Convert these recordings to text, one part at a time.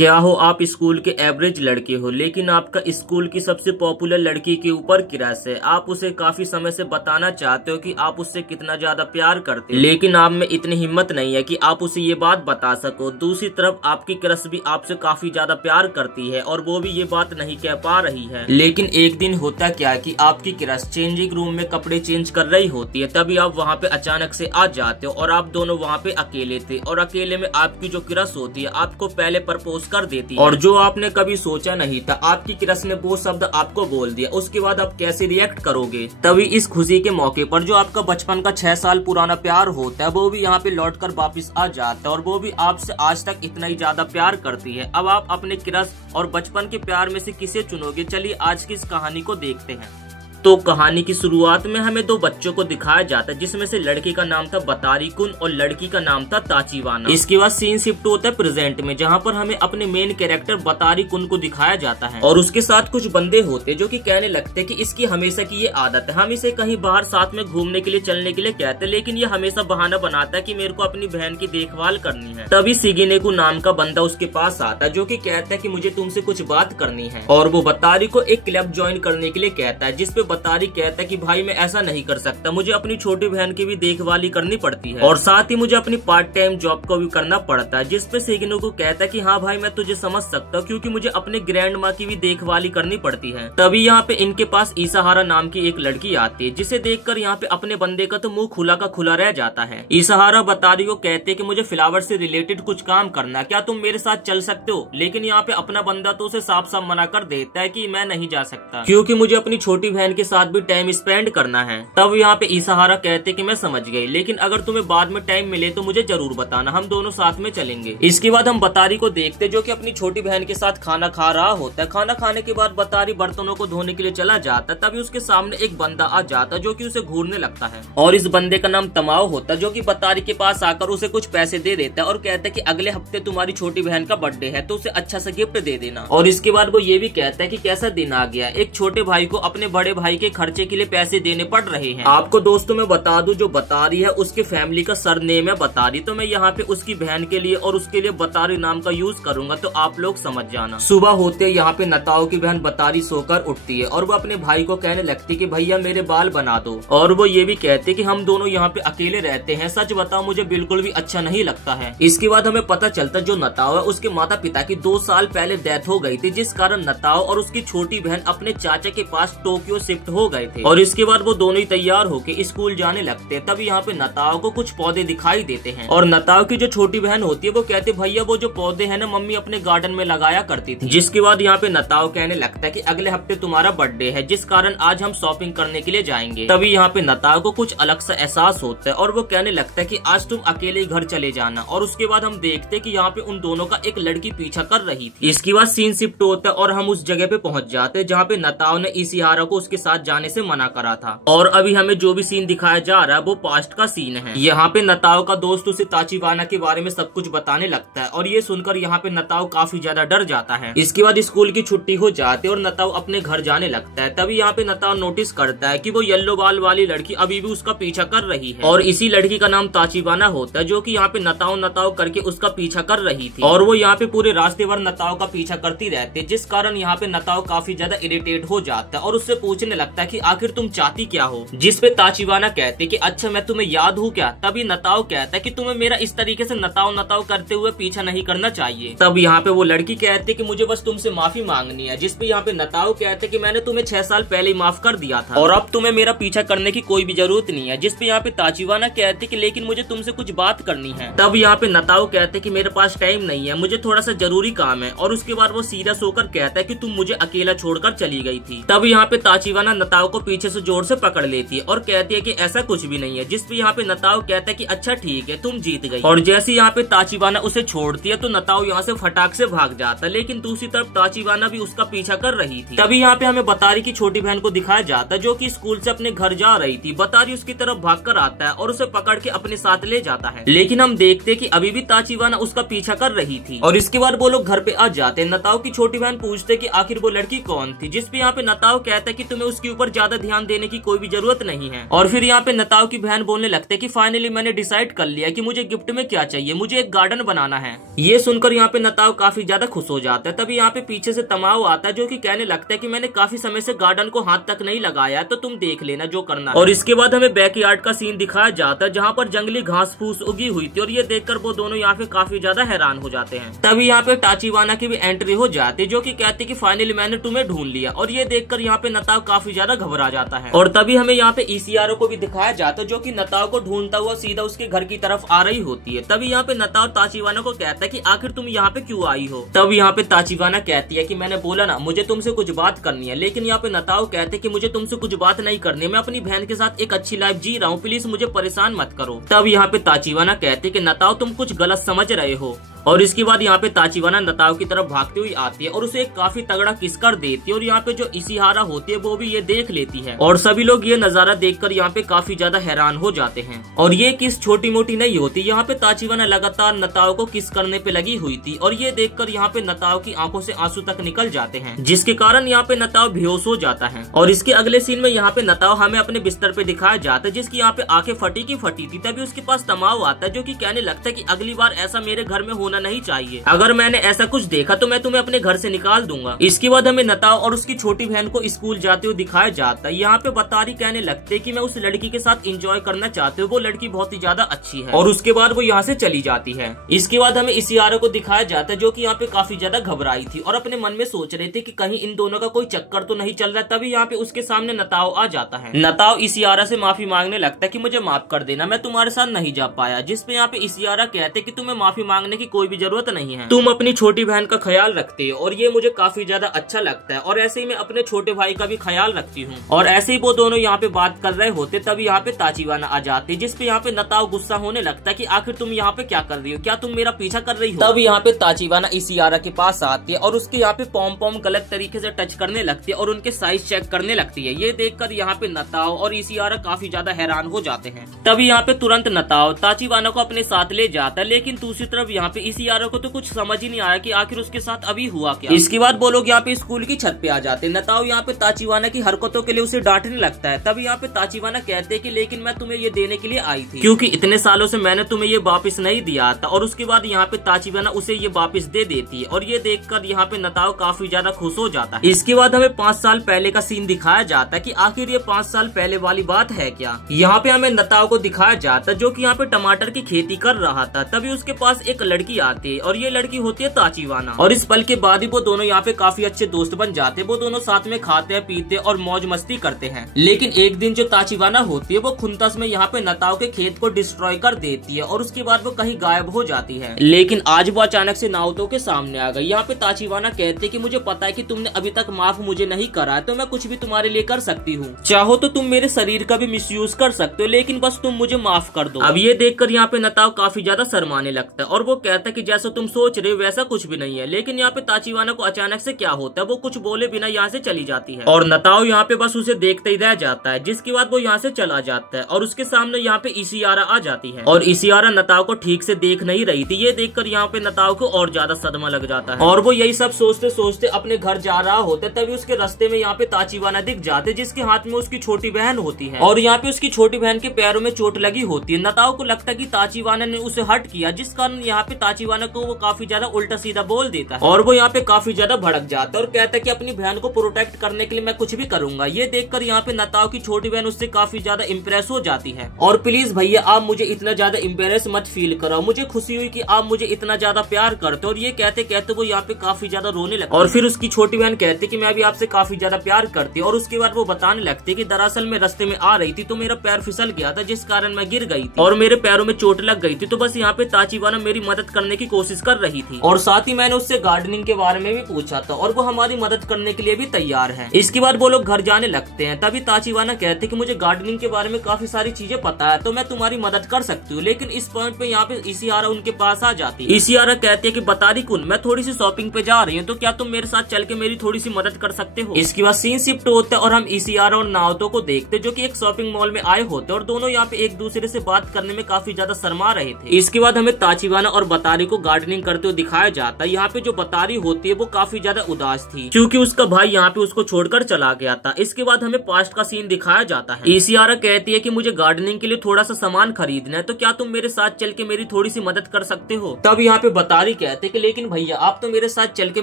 क्या हो आप स्कूल के एवरेज लड़के हो, लेकिन आपका स्कूल की सबसे पॉपुलर लड़की के ऊपर क्रश है। आप उसे काफी समय से बताना चाहते हो कि आप उससे कितना ज्यादा प्यार करते हो, लेकिन आप में इतनी हिम्मत नहीं है कि आप उसे ये बात बता सको। दूसरी तरफ आपकी क्रश भी आपसे काफी ज्यादा प्यार करती है और वो भी ये बात नहीं कह पा रही है। लेकिन एक दिन होता क्या कि आपकी क्रश चेंजिंग रूम में कपड़े चेंज कर रही होती है, तभी आप वहाँ पे अचानक से आ जाते हो और आप दोनों वहाँ पे अकेले थे और अकेले में आपकी जो क्रश होती है आपको पहले प्रपोज कर देती है और जो आपने कभी सोचा नहीं था, आपकी क्रश ने वो शब्द आपको बोल दिया। उसके बाद आप कैसे रिएक्ट करोगे? तभी इस खुशी के मौके पर जो आपका बचपन का 6 साल पुराना प्यार होता है वो भी यहाँ पे लौट कर वापिस आ जाता है और वो भी आपसे आज तक इतना ही ज्यादा प्यार करती है। अब आप अपने क्रश और बचपन के प्यार में से किसे चुनोगे? चलिए आज की इस कहानी को देखते हैं। तो कहानी की शुरुआत में हमें 2 बच्चों को दिखाया जाता है, जिसमें से लड़के का नाम था बतारी कुन और लड़की का नाम था ताचीवाना। इसके बाद सीन शिफ्ट होता है प्रेजेंट में, जहाँ पर हमें अपने मेन कैरेक्टर बतारी कुन को दिखाया जाता है और उसके साथ कुछ बंदे होते जो कि कहने लगते कि इसकी हमेशा की ये आदत है, हम इसे कहीं बाहर साथ में घूमने के लिए चलने के लिए कहते, लेकिन ये हमेशा बहाना बनाता है कि मेरे को अपनी बहन की देखभाल करनी है। तभी सिगिनेकु नाम का बंदा उसके पास आता है जो कि कहता है कि मुझे तुमसे कुछ बात करनी है और वो बतारी को एक क्लब ज्वाइन करने के लिए कहता है, जिसपे बतारी कहता है कि भाई मैं ऐसा नहीं कर सकता, मुझे अपनी छोटी बहन की भी देखभाली करनी पड़ती है और साथ ही मुझे अपनी पार्ट टाइम जॉब को भी करना पड़ता है। जिसपे सिगिनेकु कहता है कि हाँ भाई मैं तुझे समझ सकता हूँ, क्योंकि मुझे अपने ग्रैंड माँ की भी देखभाली करनी पड़ती है। तभी यहाँ पे इनके पास ईसाहारा नाम की एक लड़की आती है, जिसे देखकर यहाँ पे अपने बंदे का तो मुंह खुला का खुला रह जाता है। ईसाहारा बतारी को कहते कि मुझे फ्लावर से रिलेटेड कुछ काम करना, क्या तुम मेरे साथ चल सकते हो? लेकिन यहाँ पे अपना बंदा तो उसे साफ साफ मना कर देता है कि मैं नहीं जा सकता, क्योंकि मुझे अपनी छोटी बहन के साथ टाइम स्पेंड करना है। तब यहाँ पे ईसाहारा कहते कि मैं समझ गई, लेकिन अगर तुम्हें बाद में टाइम मिले तो मुझे जरूर बताना, हम दोनों साथ में चलेंगे। इसके बाद हम बतारी को देखते जो कि अपनी छोटी बहन के साथ खाना खा रहा होता है। खाना खाने के बाद बतारी बर्तनों को धोने के लिए चला जाता है, तभी उसके सामने एक बंदा आ जाता है जो कि उसे घूरने लगता है और इस बंदे का नाम तमाओ होता है, जो कि बतारी के पास आकर उसे कुछ पैसे दे देता है और कहता है कि अगले हफ्ते तुम्हारी छोटी बहन का बर्थडे है तो उसे अच्छा सा गिफ्ट दे देना। और इसके बाद वो ये भी कहता है कि कैसा दिन आ गया, एक छोटे भाई को अपने बड़े भाई के खर्चे के लिए पैसे देने पड़ रहे हैं। आपको दोस्तों मैं बता दूं, जो बतारी है उसके फैमिली का सरनेम है बतारी, तो मैं यहाँ पे उसकी बहन के लिए और उसके लिए बतारी नाम का यूज करूंगा, तो आप लोग समझ जाना। सुबह होते यहाँ पे नताओ की बहन बतारी सोकर उठती है और वो अपने भाई को कहने लगती कि भैया मेरे बाल बना दो, और वो ये भी कहते कि हम दोनों यहाँ पे अकेले रहते हैं, सच बताओ मुझे बिल्कुल भी अच्छा नहीं लगता है। इसके बाद हमें पता चलता जो नताओ है उसके माता पिता की 2 साल पहले डेथ हो गई थी, जिस कारण नताओ और उसकी छोटी बहन अपने चाचा के पास टोक्यो शिफ्ट हो गए थे और इसके बाद वो दोनों ही तैयार होके स्कूल जाने लगते हैं। तब यहाँ पे नताओ को कुछ पौधे दिखाई देते हैं और नताओ की जो छोटी बहन होती है वो कहते भैया वो जो पौधे हैं ना मम्मी अपने गार्डन में लगाया करती थी। जिसके बाद यहाँ पे नताओ कहने लगता है कि अगले हफ्ते तुम्हारा बर्थडे है, जिस कारण आज हम शॉपिंग करने के लिए जाएंगे। तभी यहाँ पे नताओ को कुछ अलग सा एहसास होता है और वो कहने लगता है कि आज तुम अकेले घर चले जाना। और उसके बाद हम देखते कि यहाँ पे उन दोनों का एक लड़की पीछा कर रही थी। इसके बाद सीन शिफ्ट होता है और हम उस जगह पे पहुंच जाते हैं जहाँ पे नताओ ने ईसाहारा को उसके साथ जाने से मना करा था। और अभी हमें जो भी सीन दिखाया जा रहा है वो पास्ट का सीन है। यहाँ पे नताओ का दोस्त उसे ताचीवाना के बारे में सब कुछ बताने लगता है और ये सुनकर यहाँ पे नताओ काफी ज्यादा डर जाता है। इसके बाद स्कूल की छुट्टी हो जाती है और नताओ अपने घर जाने लगता है। तभी यहाँ पे नताओ नोटिस करता है कि वो येलो बाल वाली लड़की अभी भी उसका पीछा कर रही है और इसी लड़की का नाम ताचीवाना होता है, जो कि यहाँ पे नताओ नताओ करके उसका पीछा कर रही थी और वो यहाँ पे पूरे रास्ते भर नताओ का पीछा करती रहती है, जिस कारण यहाँ पे नताओ काफी ज्यादा इरिटेट हो जाता है और उससे पूछने लगता है कि आखिर तुम चाहती क्या हो? जिसपे ताचीवाना कहते कि अच्छा मैं तुम्हें याद हूँ क्या? तभी नताओ कहता है कि तुम्हें मेरा इस तरीके से नताओ नताओ करते हुए पीछा नहीं करना चाहिए। तब यहाँ पे वो लड़की कहती कि मुझे बस तुमसे माफी मांगनी है। जिसपे यहाँ पे नताओ कहते कि मैंने तुम्हें 6 साल पहले माफ कर दिया था और अब तुम्हें मेरा पीछा करने की कोई भी जरूरत नहीं है। जिसपे यहाँ पे ताचीवाना कहते कि लेकिन मुझे तुमसे कुछ बात करनी है। तब यहाँ पे नताओ कहते कि मेरे पास टाइम नहीं है, मुझे थोड़ा सा जरूरी काम है। और उसके बाद वो सीरियस होकर कहता है कि तुम मुझे अकेला छोड़कर चली गई थी। तब यहाँ पे ताचीवाना नताओ को पीछे से जोर से पकड़ लेती है और कहती है कि ऐसा कुछ भी नहीं है। जिसपे यहाँ पे नताओ कहता है कि अच्छा ठीक है तुम जीत गई। और जैसे यहाँ पे ताचीवाना उसे छोड़ती है तो नताओ यहाँ से फटाक से भाग जाता है, लेकिन दूसरी तरफ ताचीवाना भी उसका पीछा कर रही थी। तभी यहाँ पे हमें बतारी की छोटी बहन को दिखाया जाता है जो कि स्कूल से अपने घर जा रही थी। बतारी उसकी तरफ भागकर आता है और उसे पकड़ के अपने साथ ले जाता है, लेकिन हम देखते कि अभी भी ताचीवाना उसका पीछा कर रही थी। और इसके बाद वो लोग घर पे आ जाते हैं। नताओ की छोटी बहन पूछते कि आखिर वो लड़की कौन थी? जिसपे यहाँ पे नताओ कहता है कि तुम्हें उसके ऊपर ज्यादा ध्यान देने की कोई भी जरूरत नहीं है। और फिर यहाँ पे नताओ की बहन बोलने लगते कि फाइनली मैंने डिसाइड कर लिया कि मुझे गिफ्ट में क्या चाहिए, मुझे एक गार्डन बनाना है। ये सुनकर यहाँ पे नताओ काफी ज्यादा खुश हो जाता है। तभी यहाँ पे पीछे से तमाओ आता है जो कि कहने लगता है कि मैंने काफी समय से गार्डन को हाथ तक नहीं लगाया, तो तुम देख लेना जो करना है। और इसके बाद हमें बैकयार्ड का सीन दिखाया जाता है जहाँ पर जंगली घास फूस उगी हुई थी और ये देखकर वो दोनों यहाँ पे काफी ज्यादा हैरान हो जाते हैं। तभी यहाँ पे टाचिवाना की भी एंट्री हो जाती है जो कि कहती कि फाइनली मैंने तुम्हें ढूंढ लिया। और ये देखकर यहाँ पे नताओ काफी ज्यादा घबरा जाता है। और तभी हमें यहाँ पे ईसीआरओ को भी दिखाया जाता है जो कि नताओ को ढूंढता हुआ सीधा उसके घर की तरफ आ रही होती है। तभी यहाँ पे नताओ ताचिवाना को कहता है कि आखिर तुम यहाँ पे क्यों आई हो। तब यहाँ पे ताचिवाना कहती है कि मैंने बोला ना मुझे तुमसे कुछ बात करनी है। लेकिन यहाँ पे नताओ कहते कि मुझे तुमसे कुछ बात नहीं करनी, मैं अपनी बहन के साथ एक अच्छी लाइफ जी रहा हूँ, प्लीज मुझे परेशान मत करो। तब यहाँ पे ताचिवाना कहते कि नताओ तुम कुछ गलत समझ रहे हो। और इसके बाद यहाँ पे ताचिवाना नताओ की तरफ भागती हुई आती है और उसे एक काफी तगड़ा किस कर देती है। और यहाँ पे जो इशिहारा होती है वो भी ये देख लेती है और सभी लोग ये नजारा देखकर यहाँ पे काफी ज्यादा हैरान हो जाते हैं। और ये किस छोटी मोटी नहीं होती, यहाँ पे ताचिवाना लगातार नताओ को किस करने पे लगी हुई थी और ये देखकर यहाँ पे नताओ की आंखों से आंसू तक निकल जाते हैं, जिसके कारण यहाँ पे नताओ बेहोश हो जाता है। और इसके अगले सीन में यहाँ पे नताओ हमें अपने बिस्तर पे दिखाया जाता है जिसकी यहाँ पे आंखें फटी की फटी थी। तभी उसके पास तमाओ आता है जो कि कहने लगता है कि अगली बार ऐसा मेरे घर में होना नहीं चाहिए, अगर मैंने ऐसा कुछ देखा तो मैं तुम्हें अपने घर से निकाल दूंगा। इसके बाद हमें नताओ और उसकी छोटी बहन को स्कूल जाते हुए दिखाया जाता है। यहाँ पे बतारी कहने लगते कि मैं उस लड़की के साथ एंजॉय करना चाहती हूँ, वो लड़की बहुत ही ज्यादा अच्छी है। और उसके बाद वो यहाँ से चली जाती है। इसके बाद हमें इशिहारा को दिखाया जाता है जो कि यहाँ पे काफी ज्यादा घबराई थी और अपने मन में सोच रहे थे कि कहीं इन दोनों का कोई चक्कर तो नहीं चल रहा। तभी यहाँ पे उसके सामने नताओ आ जाता है। नताओ इशिहारा से माफी मांगने लगता है कि मुझे माफ कर देना, मैं तुम्हारे साथ नहीं जा पाया। जिसपे यहाँ पे इशिहारा कहते कि तुम्हें माफी मांगने की कोई भी जरूरत नहीं है, तुम अपनी छोटी बहन का ख्याल रखते हो और ये मुझे काफी ज्यादा अच्छा लगता है। और ऐसे ही मैं अपने छोटे भाई का भी ख्याल रखती हूँ। और ऐसे ही वो दोनों यहाँ पे बात कर रहे होते तभी यहाँ पे ताचिवाना आ जाती है जिसपे यहाँ पे नताओ गुस्सा होने लगता है कि आखिर तुम यहाँ पे क्या कर रही हो, क्या तुम मेरा पीछा कर रही हो। तब यहाँ पे ताचिवाना इशिहारा के पास आती है और उसके यहाँ पे पॉम पॉम गलत तरीके से टच करने लगती है और उनके साइज चेक करने लगती है। ये देखकर यहाँ पे नताओ और इशिहारा काफी ज्यादा हैरान हो जाते हैं। तभी यहाँ पे तुरंत नताओ ताचिवाना को अपने साथ ले जाता है। लेकिन दूसरी तरफ यहाँ पे इशिहारा को तो कुछ समझ ही नहीं आया कि आखिर उसके साथ अभी हुआ क्या। इसके बाद वो लोग यहाँ पे स्कूल की छत पे आ जाते हैं। नताओ यहाँ पे ताचिवाना की हरकतों के लिए उसे डांटने लगता है। तभी यहाँ पे ताचिवाना कहते हैं कि लेकिन मैं तुम्हें ये देने के लिए आई थी क्योंकि इतने सालों से मैंने तुम्हें ये वापस नहीं दिया था। और उसके बाद यहाँ पे ताचिवाना उसे ये वापस दे देती है और ये देखकर यहाँ पे नताओ काफी ज्यादा खुश हो जाता है। इसके बाद हमें 5 साल पहले का सीन दिखाया जाता है कि आखिर ये 5 साल पहले वाली बात है क्या। यहाँ पे हमें नताओ को दिखाया जाता है जो कि यहाँ पे टमाटर की खेती कर रहा था। तभी उसके पास एक लड़की आती है और ये लड़की होती है ताचिवाना। और इस पल के बाद ही वो दोनों यहाँ पे काफी अच्छे दोस्त बन जाते हैं। वो दोनों साथ में खाते हैं, पीते और मौज मस्ती करते हैं। लेकिन एक दिन जो ताचिवाना होती है वो खुंतस में यहाँ पे नताओ के खेत को डिस्ट्रॉय कर देती है और उसके बाद वो कहीं गायब हो जाती है। लेकिन आज वो अचानक से नाओतो के सामने आ गई। यहाँ पे ताचिवाना कहते कि मुझे पता है कि तुमने अभी तक माफ मुझे नहीं करा है, तो मैं कुछ भी तुम्हारे लिए कर सकती हूँ। चाहो तो तुम मेरे शरीर का भी मिसयूज कर सकते हो, लेकिन बस तुम मुझे माफ कर दो। अब ये देखकर यहाँ पे नताओ काफी ज्यादा शर्माने लगता है और वो कहता है कि जैसा तुम सोच रहे हो वैसा कुछ भी नहीं है। लेकिन यहाँ पे ताचिवाना को अचानक से क्या होता है, वो कुछ बोले बिना यहाँ से चली जाती है और नताओ यहाँ पे बस उसे देखते ही रह जाता है। जिसके बाद वो यहाँ से चला जाता है और उसके सामने यहाँ पे इशिहारा आ जाती है और इशिहारा नताओ को ठीक से देख नहीं रही थी। ये देखकर यहाँ पे नताओ को और ज्यादा सदमा लग जाता है और वो यही सब सोचते सोचते अपने घर जा रहा होता है। तभी उसके रास्ते में यहाँ पे ताचिवाना दिख जाते जिसके हाथ में उसकी छोटी बहन होती है और यहाँ पे उसकी छोटी बहन के पैरों में चोट लगी होती है। नताओ को लगता है कि ताचिवाना ने उसे हर्ट किया, जिस कारण यहाँ पे ताचिवाना को वो काफी ज्यादा उल्टा सीधा बोल देता है और वो यहाँ पे काफी ज्यादा भड़क जाता है और कहता है कि अपनी बहन को प्रोटेक्ट करने के लिए मैं कुछ भी करूंगा। ये देखकर यहाँ पे नताओ की छोटी बहन उससे काफी ज्यादा इम्प्रेस हो जाती है और प्लीज भैया आप मुझे इतना ज्यादा इम्प्रेस मत फील कराओ, मुझे खुशी हुई कि आप मुझे इतना ज्यादा प्यार करते हो। और ये कहते कहते वो यहाँ पे काफी ज्यादा रोने लगती और फिर उसकी छोटी बहन कहती कि मैं भी आपसे काफी ज्यादा प्यार करती। और उसके बाद वो बताने लगती कि दरअसल मैं रास्ते में आ रही थी तो मेरा पैर फिसल गया था, जिस कारण मैं गिर गई थी और मेरे पैरों में चोट लग गई थी। तो बस यहाँ पे ताचिवाना मेरी मदद करने की कोशिश कर रही थी और साथ ही मैंने उससे गार्डनिंग के बारे में भी पूछा था और वो हमारी मदद करने के लिए भी तैयार है। इसके बाद वो लोग घर जाने लगते हैं। तभी ताचिवाना कहते कि मुझे गार्डनिंग के बारे में काफी सारी चीजें पता है तो मैं तुम्हारी मदद कर सकती हूँ। लेकिन इस पॉइंट पे यहाँ पे इशिहारा उनके पास आ जाती है। इशिहारा कहती है कि बतारी कुन मैं थोड़ी सी शॉपिंग पे जा रही हूँ, तो क्या तुम मेरे साथ चल के मेरी थोड़ी सी मदद कर सकते हो। इसके बाद सीन शिफ्ट होता है और हम इशिहारा और नाओतो को देखते जो कि एक शॉपिंग मॉल में आए होते और दोनों यहाँ पे एक दूसरे से बात करने में काफी ज्यादा शर्मा रहे थे। इसके बाद हमें ताचिवाना और बतारी बतारी को गार्डनिंग करते हुए दिखाया जाता है। यहाँ पे जो बतारी होती है वो काफी ज्यादा उदास थी क्योंकि उसका भाई यहाँ पे उसको छोड़कर चला गया था। इसके बाद हमें पास्ट का सीन दिखाया जाता है। इसियारा कहती है कि मुझे गार्डनिंग के लिए थोड़ा सा सामान खरीदना है, तो क्या तुम मेरे साथ चल के मेरी थोड़ी सी मदद कर सकते हो। तब यहाँ पे बतारी कहते कि लेकिन भैया आप तो मेरे साथ चल के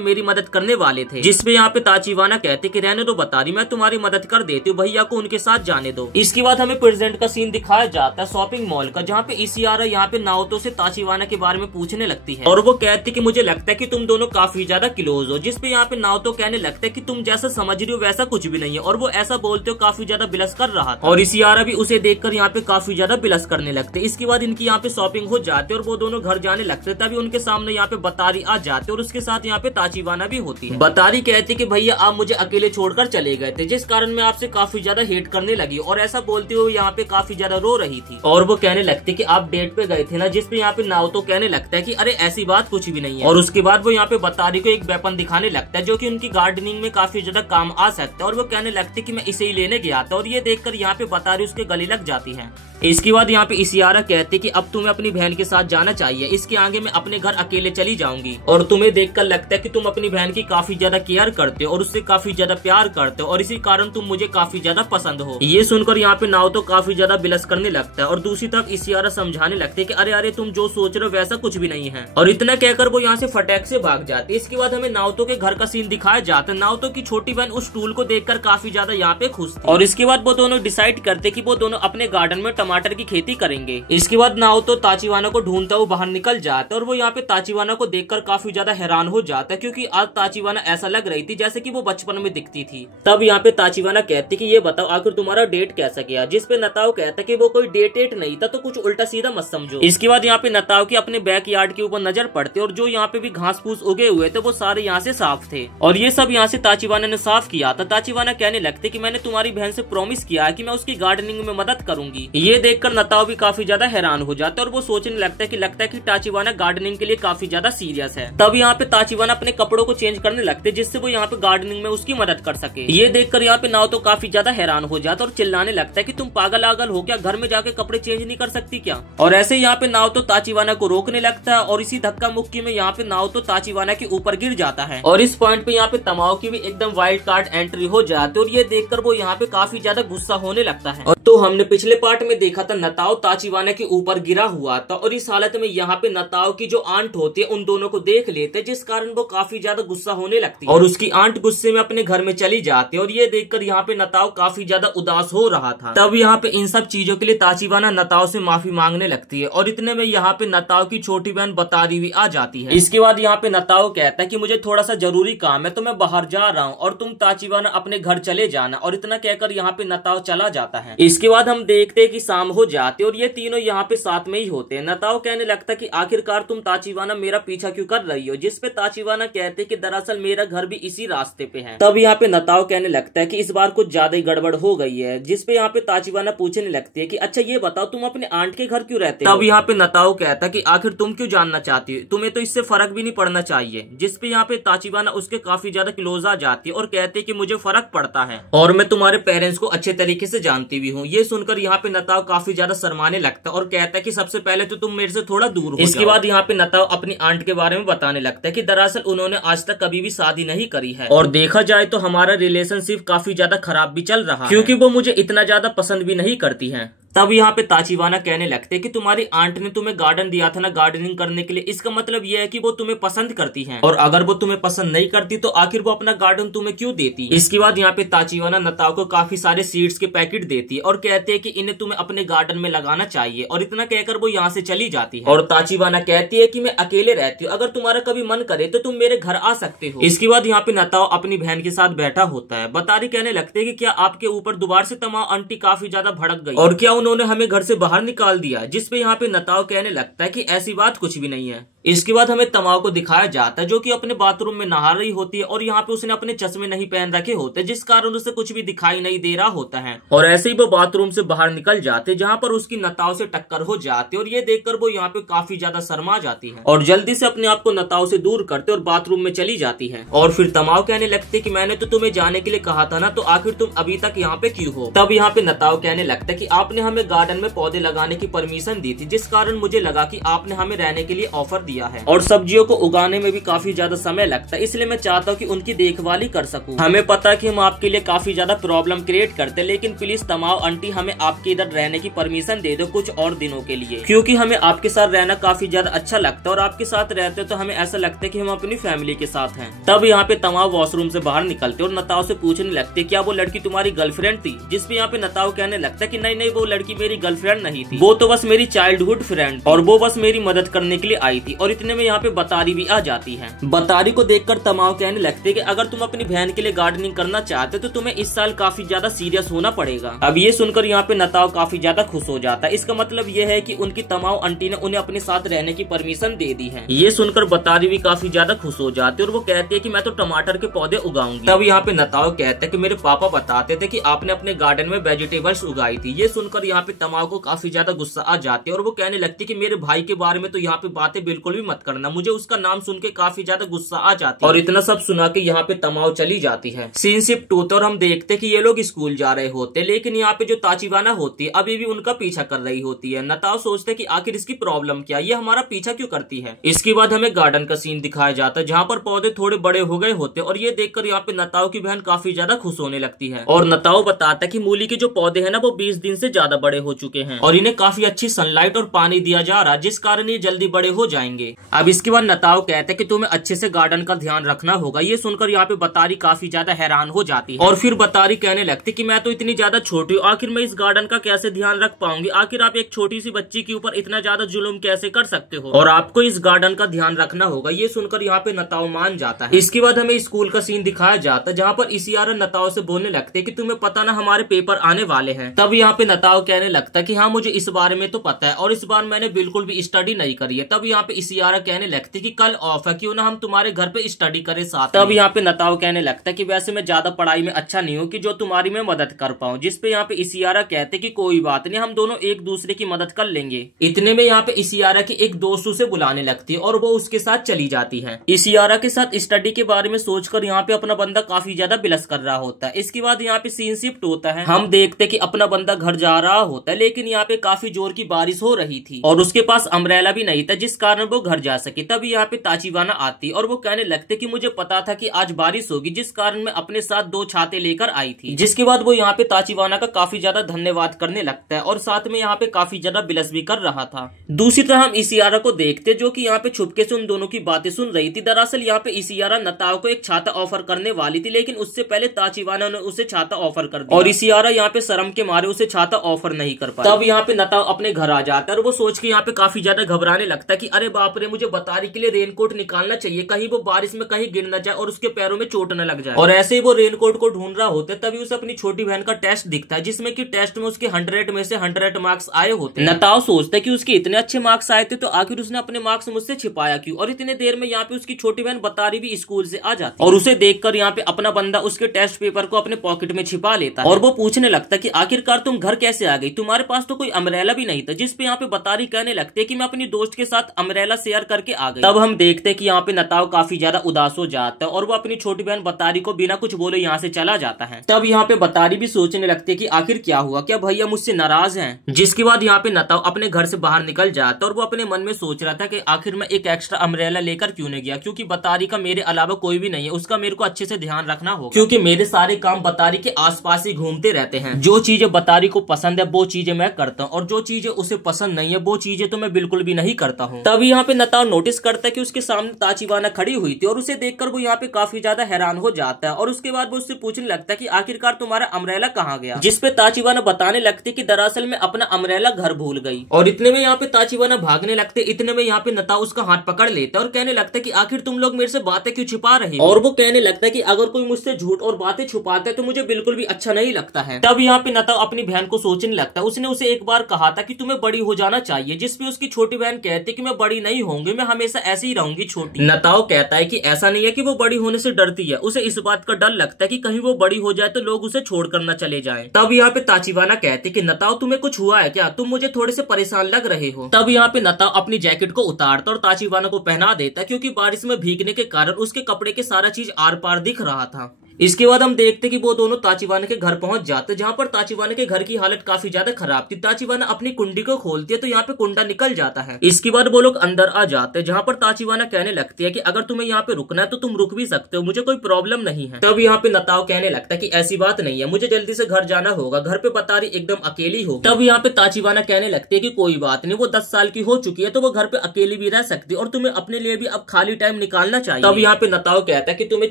मेरी मदद करने वाले थे। जिसपे यहाँ पे ताचिवाना कहते कि रहने दो बतारी, मैं तुम्हारी मदद कर देती हूँ, भैया को उनके साथ जाने दो। इसके बाद हमें प्रेजेंट का सीन दिखाया जाता है शॉपिंग मॉल का, जहाँ पे इसियारा यहाँ पे नाओतो से ताचिवाना के बारे में पूछने लगती है और वो कहती कि मुझे लगता है कि तुम दोनों काफी ज्यादा क्लोज हो। जिसपे यहाँ पे नाओतो कहने लगता है कि तुम जैसा समझ रही हो वैसा कुछ भी नहीं है, और वो ऐसा बोलते हो काफी ज्यादा बिलस कर रहा था और इसियारा भी उसे देखकर यहाँ पे काफी ज्यादा बिलस करने लगते। इसके बाद इनकी यहाँ पे शॉपिंग हो जाती है और वो दोनों घर जाने लगते। तभी उनके सामने यहाँ पे बतारी आ जाते और उसके साथ यहाँ पे ताचिवाना भी होती है। बतारी कहती कि भैया आप मुझे अकेले छोड़कर चले गए थे, जिस कारण मैं आपसे काफी ज्यादा हेट करने लगी, और ऐसा बोलते हुए यहाँ पे काफी ज्यादा रो रही थी। और वो कहने लगती कि आप डेट पे गए थे ना, जिसपे यहाँ पे नाओतो कहने लगता है कि अरे ऐसी बात कुछ भी नहीं है। और उसके बाद वो यहाँ पे बतारी को एक वेपन दिखाने लगता है जो कि उनकी गार्डनिंग में काफी ज्यादा काम आ सकता है, और वो कहने लगती कि मैं इसे ही लेने गया था, और ये देखकर यहाँ पे बतारी उसके गले लग जाती है। इसके बाद यहाँ पे इसियारा कहते कि अब तुम्हें अपनी बहन के साथ जाना चाहिए, इसके आगे मैं अपने घर अकेले चली जाऊंगी। और तुम्हें देखकर लगता है कि तुम अपनी बहन की काफी ज्यादा केयर करते हो और उससे काफी ज्यादा प्यार करते हो, और इसी कारण तुम मुझे काफी ज्यादा पसंद हो। ये सुनकर यहाँ पे नाओतो काफी ज्यादा बिलस करने लगता है और दूसरी तरफ इसियारा समझाने लगते कि अरे अरे तुम जो सोच रहे हो वैसा कुछ भी नहीं है, और इतना कहकर वो यहाँ से फटाक से भाग जाती है। इसके बाद हमें नाओतो के घर का सीन दिखाया जाता है। नाओतो की छोटी बहन उस टूल को देखकर काफी ज्यादा यहाँ पे खुश थी, और इसके बाद वो दोनों डिसाइड करते कि वो दोनों अपने गार्डन में टमाटर की खेती करेंगे। इसके बाद नाओतो ताचिवाना को ढूंढता हुआ बाहर निकल जाता है और वो यहाँ पे ताचिवाना को देखकर काफी ज्यादा हैरान हो जाता है क्योंकि आज ताचिवाना ऐसा लग रही थी जैसे कि वो बचपन में दिखती थी। तब यहाँ पे ताचिवाना कहती कि ये बताओ आखिर तुम्हारा डेट कैसा गया, जिसपे नताओ कहता कि वो कोई डेट नहीं था, तो कुछ उल्टा सीधा मत समझो। इसके बाद यहाँ पे नताओ की अपने बैक यार्ड के ऊपर नजर पड़ते और जो यहाँ पे भी घास फूस उगे हुए थे वो सारे यहाँ से साफ थे, और ये सब यहाँ से ताचिवाना ने साफ किया था। ताचिवाना कहने लगते कि मैंने तुम्हारी बहन से प्रॉमिस किया है कि मैं उसकी गार्डनिंग में मदद करूंगी। ये देखकर नताओ भी काफी ज्यादा हैरान हो जाता है और वो सोचने लगता है कि ताचिवाना गार्डनिंग के लिए काफी ज्यादा सीरियस है। तब यहाँ पे ताचिवाना अपने कपड़ों को चेंज करने लगते जिससे वो यहाँ पे गार्डनिंग में उसकी मदद कर सके। ये देखकर यहाँ पे नाओतो काफी ज्यादा हैरान हो जाता और चिल्लाने लगता है कि तुम पागल आगल हो क्या, घर में जाके कपड़े चेंज नहीं कर सकती क्या। और ऐसे यहाँ पे नाओतो ताचिवाना को रोकने लगता है और इसी धक्का मुक्की में यहाँ पे नाओतो ताचिवाना के ऊपर गिर जाता है, और इस पॉइंट पे यहाँ पे तमाओ की भी एकदम वाइल्ड कार्ड एंट्री हो जाती है, और ये देखकर वो यहाँ पे काफी ज्यादा गुस्सा होने लगता है। तो हमने पिछले पार्ट में देखा था नताओ ताचिवाना के ऊपर गिरा हुआ था, और इस हालत में यहाँ पे नताओ की जो आंट होती है उन दोनों को देख लेते, जिस कारण वो काफी ज्यादा गुस्सा होने लगती है और उसकी आंट गुस्से में अपने घर में चली जाती है, और ये देखकर यहाँ पे नताओ काफी ज्यादा उदास हो रहा था। तब यहाँ पे इन सब चीजों के लिए ताचिवाना नताओ से माफी मांगने लगती है, और इतने में यहाँ पे नताओ की छोटी बहन बतारी भी आ जाती है। इसके बाद यहाँ पे नताओ कहता है कि मुझे थोड़ा सा जरूरी काम है तो मैं बाहर जा रहा हूँ, और तुम ताचिवाना अपने घर चले जाना, और इतना कहकर यहाँ पे नताओ चला जाता है। इसके बाद हम देखते हैं कि शाम हो जाती है और ये तीनों यहाँ पे साथ में ही होते हैं। नताओ कहने लगता कि आखिरकार तुम ताचिवाना मेरा पीछा क्यों कर रही हो, जिसपे ताचिवाना कहते कि दरअसल मेरा घर भी इसी रास्ते पे है। तब यहाँ पे नताओ कहने लगता है कि इस बार कुछ ज्यादा ही गड़बड़ हो गई है, जिसपे यहाँ पे ताचिवाना पूछने लगती है कि अच्छा ये बताओ तुम अपने आंट के घर क्यों रहते हो। तब यहाँ पे नताओ कहता कि आखिर तुम क्यों जानना चाहती हो, तुम्हें तो इससे फर्क भी नहीं पड़ना चाहिए। जिसपे यहाँ पे ताचिवाना उसके काफी ज्यादा क्लोज आ जाती है और कहते कि मुझे फर्क पड़ता है और मैं तुम्हारे पेरेंट्स को अच्छे तरीके से जानती भी हूँ। ये सुनकर यहाँ पे नताओ काफी ज्यादा शर्माने लगता है और कहता है कि सबसे पहले तो तुम मेरे से थोड़ा दूर हो। इसके बाद यहाँ पे नताओ अपनी आंट के बारे में बताने लगता है कि दरअसल उन्होंने आज तक कभी भी शादी नहीं करी है, और देखा जाए तो हमारा रिलेशनशिप काफी ज्यादा खराब भी चल रहा है क्योंकि वो मुझे इतना ज्यादा पसंद भी नहीं करती है। तब यहाँ पे ताचिवाना कहने लगते कि तुम्हारी आंट ने तुम्हें गार्डन दिया था ना गार्डनिंग करने के लिए, इसका मतलब यह है कि वो तुम्हें पसंद करती हैं, और अगर वो तुम्हें पसंद नहीं करती तो आखिर वो अपना गार्डन तुम्हें क्यों देती। इसके बाद यहाँ पे ताचिवाना नताओ को काफी सारे सीड्स के पैकेट देती है और कहते हैं कि इन्हें तुम्हें अपने गार्डन में लगाना चाहिए, और इतना कहकर वो यहाँ से चली जाती है। और ताचिवाना कहती है कि मैं अकेले रहती हूँ, अगर तुम्हारा कभी मन करे तो तुम मेरे घर आ सकते हो। इसके बाद यहाँ पे नताओ अपनी बहन के साथ बैठा होता है। बतारी कहने लगते हैं कि क्या आपके ऊपर दोबारा से तमाम आंटी काफी ज्यादा भड़क गई और क्या उन्होंने हमें घर से बाहर निकाल दिया, जिसपे यहाँ पे नताओ कहने लगता है कि ऐसी बात कुछ भी नहीं है। इसके बाद हमें तमाओ को दिखाया जाता है जो कि अपने बाथरूम में नहा रही होती है, और यहाँ पे उसने अपने चश्मे नहीं पहन रखे होते जिस कारण उसे कुछ भी दिखाई नहीं दे रहा होता है, और ऐसे ही वो बाथरूम से बाहर निकल जाते जहाँ पर उसकी नताओ से टक्कर हो जाती है, और ये देखकर वो यहाँ पे काफी ज्यादा शर्मा जाती है और जल्दी से अपने आप को नताओ से दूर करते और बाथरूम में चली जाती है। और फिर तमाओ कहने लगते कि मैंने तो तुम्हें जाने के लिए कहा था ना, तो आखिर तुम अभी तक यहाँ पे क्यों हो। तब यहाँ पे नताओ कहने लगता कि आपने हमें गार्डन में पौधे लगाने की परमिशन दी थी, जिस कारण मुझे लगा कि आपने हमें रहने के लिए ऑफर दिया है और सब्जियों को उगाने में भी काफी ज्यादा समय लगता है, इसलिए मैं चाहता हूँ कि उनकी देखभाल ही कर सकूँ। हमें पता है कि हम आपके लिए काफी ज्यादा प्रॉब्लम क्रिएट करते हैं, लेकिन प्लीज तमाओ आंटी हमें आपके इधर रहने की परमिशन दे दो कुछ और दिनों के लिए, क्योंकि हमें आपके साथ रहना काफी ज्यादा अच्छा लगता है और आपके साथ रहते तो हमें ऐसा लगता है कि हम अपनी फैमिली के साथ हैं। तब यहाँ पे तमाओ वॉशरूम से बाहर निकलते और नताओ से पूछने लगते क्या वो लड़की तुम्हारी गर्लफ्रेंड थी, जिसपे यहाँ पे नताओ कहने लगता है कि नहीं नहीं वो लड़की मेरी गर्लफ्रेंड नहीं थी, वो तो बस मेरी चाइल्डहुड फ्रेंड और वो बस मेरी मदद करने के लिए आई थी। और इतने में यहाँ पे बतारी भी आ जाती है। बतारी को देखकर तमाओ कहने लगते कि अगर तुम अपनी बहन के लिए गार्डनिंग करना चाहते तो तुम्हें इस साल काफी ज्यादा सीरियस होना पड़ेगा। अब ये सुनकर यहाँ पे नताओ काफी ज्यादा खुश हो जाता है। इसका मतलब ये है कि उनकी तमाओ आंटी ने उन्हें अपने साथ रहने की परमिशन दे दी है। ये सुनकर बतारी भी काफी ज्यादा खुश हो जाती है और वो कहती है कि मैं तो टमाटर के पौधे उगाऊंगी। तब यहाँ पे नताओ कहते हैं कि मेरे पापा बताते थे कि आपने अपने गार्डन में वेजिटेबल्स उगाई थी। ये सुनकर यहाँ पे तमाओ को काफी ज्यादा गुस्सा आ जाती है और वो कहने लगती है कि मेरे भाई के बारे में तो यहाँ पे बातें बिल्कुल भी मत करना, मुझे उसका नाम सुन के काफी ज्यादा गुस्सा आ जाती है। और इतना सब सुना के यहाँ पे तमाओ चली जाती है। सीन शिफ्ट होता है और हम देखते कि ये लोग स्कूल जा रहे होते, लेकिन यहाँ पे जो ताचिबाना होती है अभी भी उनका पीछा कर रही होती है। नताओ सोचते कि आखिर इसकी प्रॉब्लम क्या, ये हमारा पीछा क्यों करती है। इसके बाद हमें गार्डन का सीन दिखाया जाता है जहाँ पर पौधे थोड़े बड़े हो गए होते और ये देखकर यहाँ पे नताओ की बहन काफी ज्यादा खुश होने लगती है। और नताओ बताता है कि मूली के जो पौधे हैं ना वो 20 दिन से ज्यादा बड़े हो चुके हैं और इन्हें काफी अच्छी सनलाइट और पानी दिया जा रहा है, जिस कारण ये जल्दी बड़े हो जाएंगे। अब इसके बाद नताओ कहते हैं कि तुम्हें अच्छे से गार्डन का ध्यान रखना होगा। ये सुनकर यहाँ पे बतारी काफी ज्यादा हैरान हो जाती है और फिर बतारी कहने लगती कि मैं तो इतनी ज्यादा छोटी हूँ, आखिर मैं इस गार्डन का कैसे ध्यान रख पाऊंगी, आखिर आप एक छोटी सी बच्ची के ऊपर इतना ज्यादा जुल्म कैसे कर सकते हो और आपको इस गार्डन का ध्यान रखना होगा। ये सुनकर यहाँ पे नताओ मान जाता है। इसके बाद हमें स्कूल का सीन दिखाया जाता है जहाँ पर इसियारा नताओ से बोलने लगते कि तुम्हें पता ना हमारे पेपर आने वाले हैं। तब यहाँ पे नताओ कहने लगता कि हाँ मुझे इस बारे में तो पता है और इस बार मैंने बिल्कुल भी स्टडी नहीं करी है। तब यहाँ पे इसियारा कहने लगती कि कल ऑफ है, क्यों ना हम तुम्हारे घर पे स्टडी करें साथ। तब यहाँ पे नताओ कहने लगता कि वैसे मैं ज्यादा पढ़ाई में अच्छा नहीं हूँ कि जो तुम्हारी मैं मदद कर पाऊँ, जिसपे यहाँ पे इसियारा कहते कि कोई बात नहीं, हम दोनों एक दूसरे की मदद कर लेंगे। इतने में यहाँ पे इसियारा की एक दोस्त उसे बुलाने लगती है और वो उसके साथ चली जाती है। इसियारा के साथ स्टडी के बारे में सोचकर यहाँ पे अपना बंदा काफी ज्यादा बिलस कर रहा होता है। इसके बाद यहाँ पे सीन शिफ्ट होता है। हम देखते कि अपना बंदा घर जा रहा होता है, लेकिन यहाँ पे काफी जोर की बारिश हो रही थी और उसके पास अम्ब्रेला भी नहीं था जिस कारण वो घर जा सके। तभी यहाँ पे ताचिबाना आती और वो कहने लगते कि मुझे पता था कि आज बारिश होगी, जिस कारण मैं अपने साथ 2 छाते लेकर आई थी। जिसके बाद वो यहाँ पे ताचिबाना का काफी ज्यादा धन्यवाद करने लगता है और साथ में यहाँ पे काफी ज्यादा बिलस भी कर रहा था। दूसरी तरह हम इसियारा को देखते जो कि यहाँ पे छुपके से उन दोनों की बातें सुन रही थी। दरअसल यहाँ पे इसियारा नताओ को एक छाता ऑफर करने वाली थी, लेकिन उससे पहले ताचिबाना ने उसे छाता ऑफर कर दिया और इसियारा यहाँ पे शर्म के मारे उसे छाता ऑफर नहीं कर पाया। तब यहाँ पे नताओ अपने घर आ जाता है और वो सोच के यहाँ पे काफी ज्यादा घबराने लगता है कि अरे बाप रे, मुझे बतारी के लिए रेनकोट निकालना चाहिए, कहीं वो बारिश में कहीं गिर न जाए और उसके पैरों में चोट न लग जाए। और ऐसे ही वो रेनकोट को ढूंढ रहा होता है, तभी उसे अपनी छोटी बहन का टेस्ट दिखता है जिसमें कि टेस्ट में उसके 100 में से 100 मार्क्स आए होते। नताओ सोचता है कि उसके इतने अच्छे मार्क्स आए थे तो आखिर उसने अपने मार्क्स मुझसे छिपाया क्यों। और इतने देर में यहाँ पे उसकी छोटी बहन बतारी भी स्कूल से आ जाती और उसे देखकर यहाँ पे अपना बंदा उसके टेस्ट पेपर को अपने पॉकेट में छिपा लेता है और वो पूछने लगता है कि आखिरकार तुम घर कैसे आ गई, तुम्हारे पास तो कोई अम्ब्रेला भी नहीं था। जिसपे यहाँ पे बतारी कहने लगते कि मैं अपनी दोस्त के साथ अम्ब्रेला शेयर करके आ गई। तब हम देखते कि यहाँ पे नताओ काफी ज्यादा उदास हो जाता है और वो अपनी छोटी बहन बतारी को बिना कुछ बोले यहाँ से चला जाता है। तब यहाँ पे बतारी भी सोचने लगती है कि आखिर क्या हुआ, क्या भैया मुझसे नाराज हैं। जिसके बाद यहाँ पे नताओ अपने घर से बाहर निकल जाता है और वो अपने मन में सोच रहा था कि आखिर मैं एक एक्स्ट्रा अम्ब्रेला लेकर क्यों नहीं गया, क्योंकि बतारी का मेरे अलावा कोई भी नहीं है, उसका मेरे को अच्छे से ध्यान रखना होगा, क्योंकि मेरे सारे काम बतारी के आसपास ही घूमते रहते हैं। जो चीजें बतारी को पसंद है वो चीजें मैं करता हूँ और जो चीजें उसे पसंद नहीं है वो चीजें तो मैं बिल्कुल भी नहीं करता हूँ। तभी यहाँ पे नताओ नोटिस करता है कि उसके सामने ताचिबाना खड़ी हुई थी और उसे देखकर वो यहाँ पे काफी ज्यादा हैरान हो जाता है और उसके बाद वो उससे पूछने लगता है कि आखिरकार तुम्हारा अम्ब्रेला कहाँ गया। जिसपे ताचिबाना बताने लगती कि दरअसल मैं अपना अम्ब्रेला घर भूल गई। और इतने में यहाँ पे ताचिबाना भागने लगते। इतने में यहाँ पे नताओ उसका हाथ पकड़ लेता है और कहने लगता है कि आखिर तुम लोग मेरे से बातें क्यों छिपा रहे हो। और वो कहने लगता है कि अगर कोई मुझसे झूठ और बातें छुपाता है तो मुझे बिल्कुल भी अच्छा नहीं लगता है। तब यहाँ पे नताओ अपनी बहन को सोचने लगता है। उसने उसे एक बार कहा था कि तुम्हें बड़ी हो जाना चाहिए, जिसपे उसकी छोटी बहन कहती कि मैं बड़ी नहीं होंगी, मैं हमेशा ऐसे ही रहूंगी छोटी। नताओ कहता है कि ऐसा नहीं है कि वो बड़ी होने से डरती है, उसे इस बात का डर लगता है कि कहीं वो बड़ी हो जाए तो लोग उसे छोड़कर न चले जाएं। तब यहाँ पे ताचिबाना कहती कि नताओ तुम्हें कुछ हुआ है क्या, तुम मुझे थोड़े से परेशान लग रहे हो। तब यहाँ पे नताओ अपनी जैकेट को उतारता और ताचिबाना को पहना देता, क्योंकि बारिश में भीगने के कारण उसके कपड़े के सारा चीज आर पार दिख रहा था। इसके बाद हम देखते कि वो दोनों ताचिवाना के घर पहुंच जाते, जहां पर ताचिवाना के घर की हालत काफी ज्यादा खराब थी। ताचिवाना अपनी कुंडी को खोलती है तो यहाँ पे कुंडा निकल जाता है। इसके बाद वो लोग अंदर आ जाते हैं, जहाँ पर ताचिवाना कहने लगती है कि अगर तुम्हें यहाँ पे रुकना है तो तुम रुक भी सकते हो, मुझे कोई प्रॉब्लम नहीं है। तब यहाँ पे नताओ कहने लगता है कि ऐसी बात नहीं है, मुझे जल्दी से घर जाना होगा, घर पे बतारी एकदम अकेली हो। तब यहाँ पे ताचिवाना कहने लगती है कि कोई बात नहीं, वो 10 साल की हो चुकी है तो वो घर पे अकेली भी रह सकती है और तुम्हें अपने लिए भी अब खाली टाइम निकालना चाहिए। तब यहाँ पे नताओ कहता है कि तुम्हें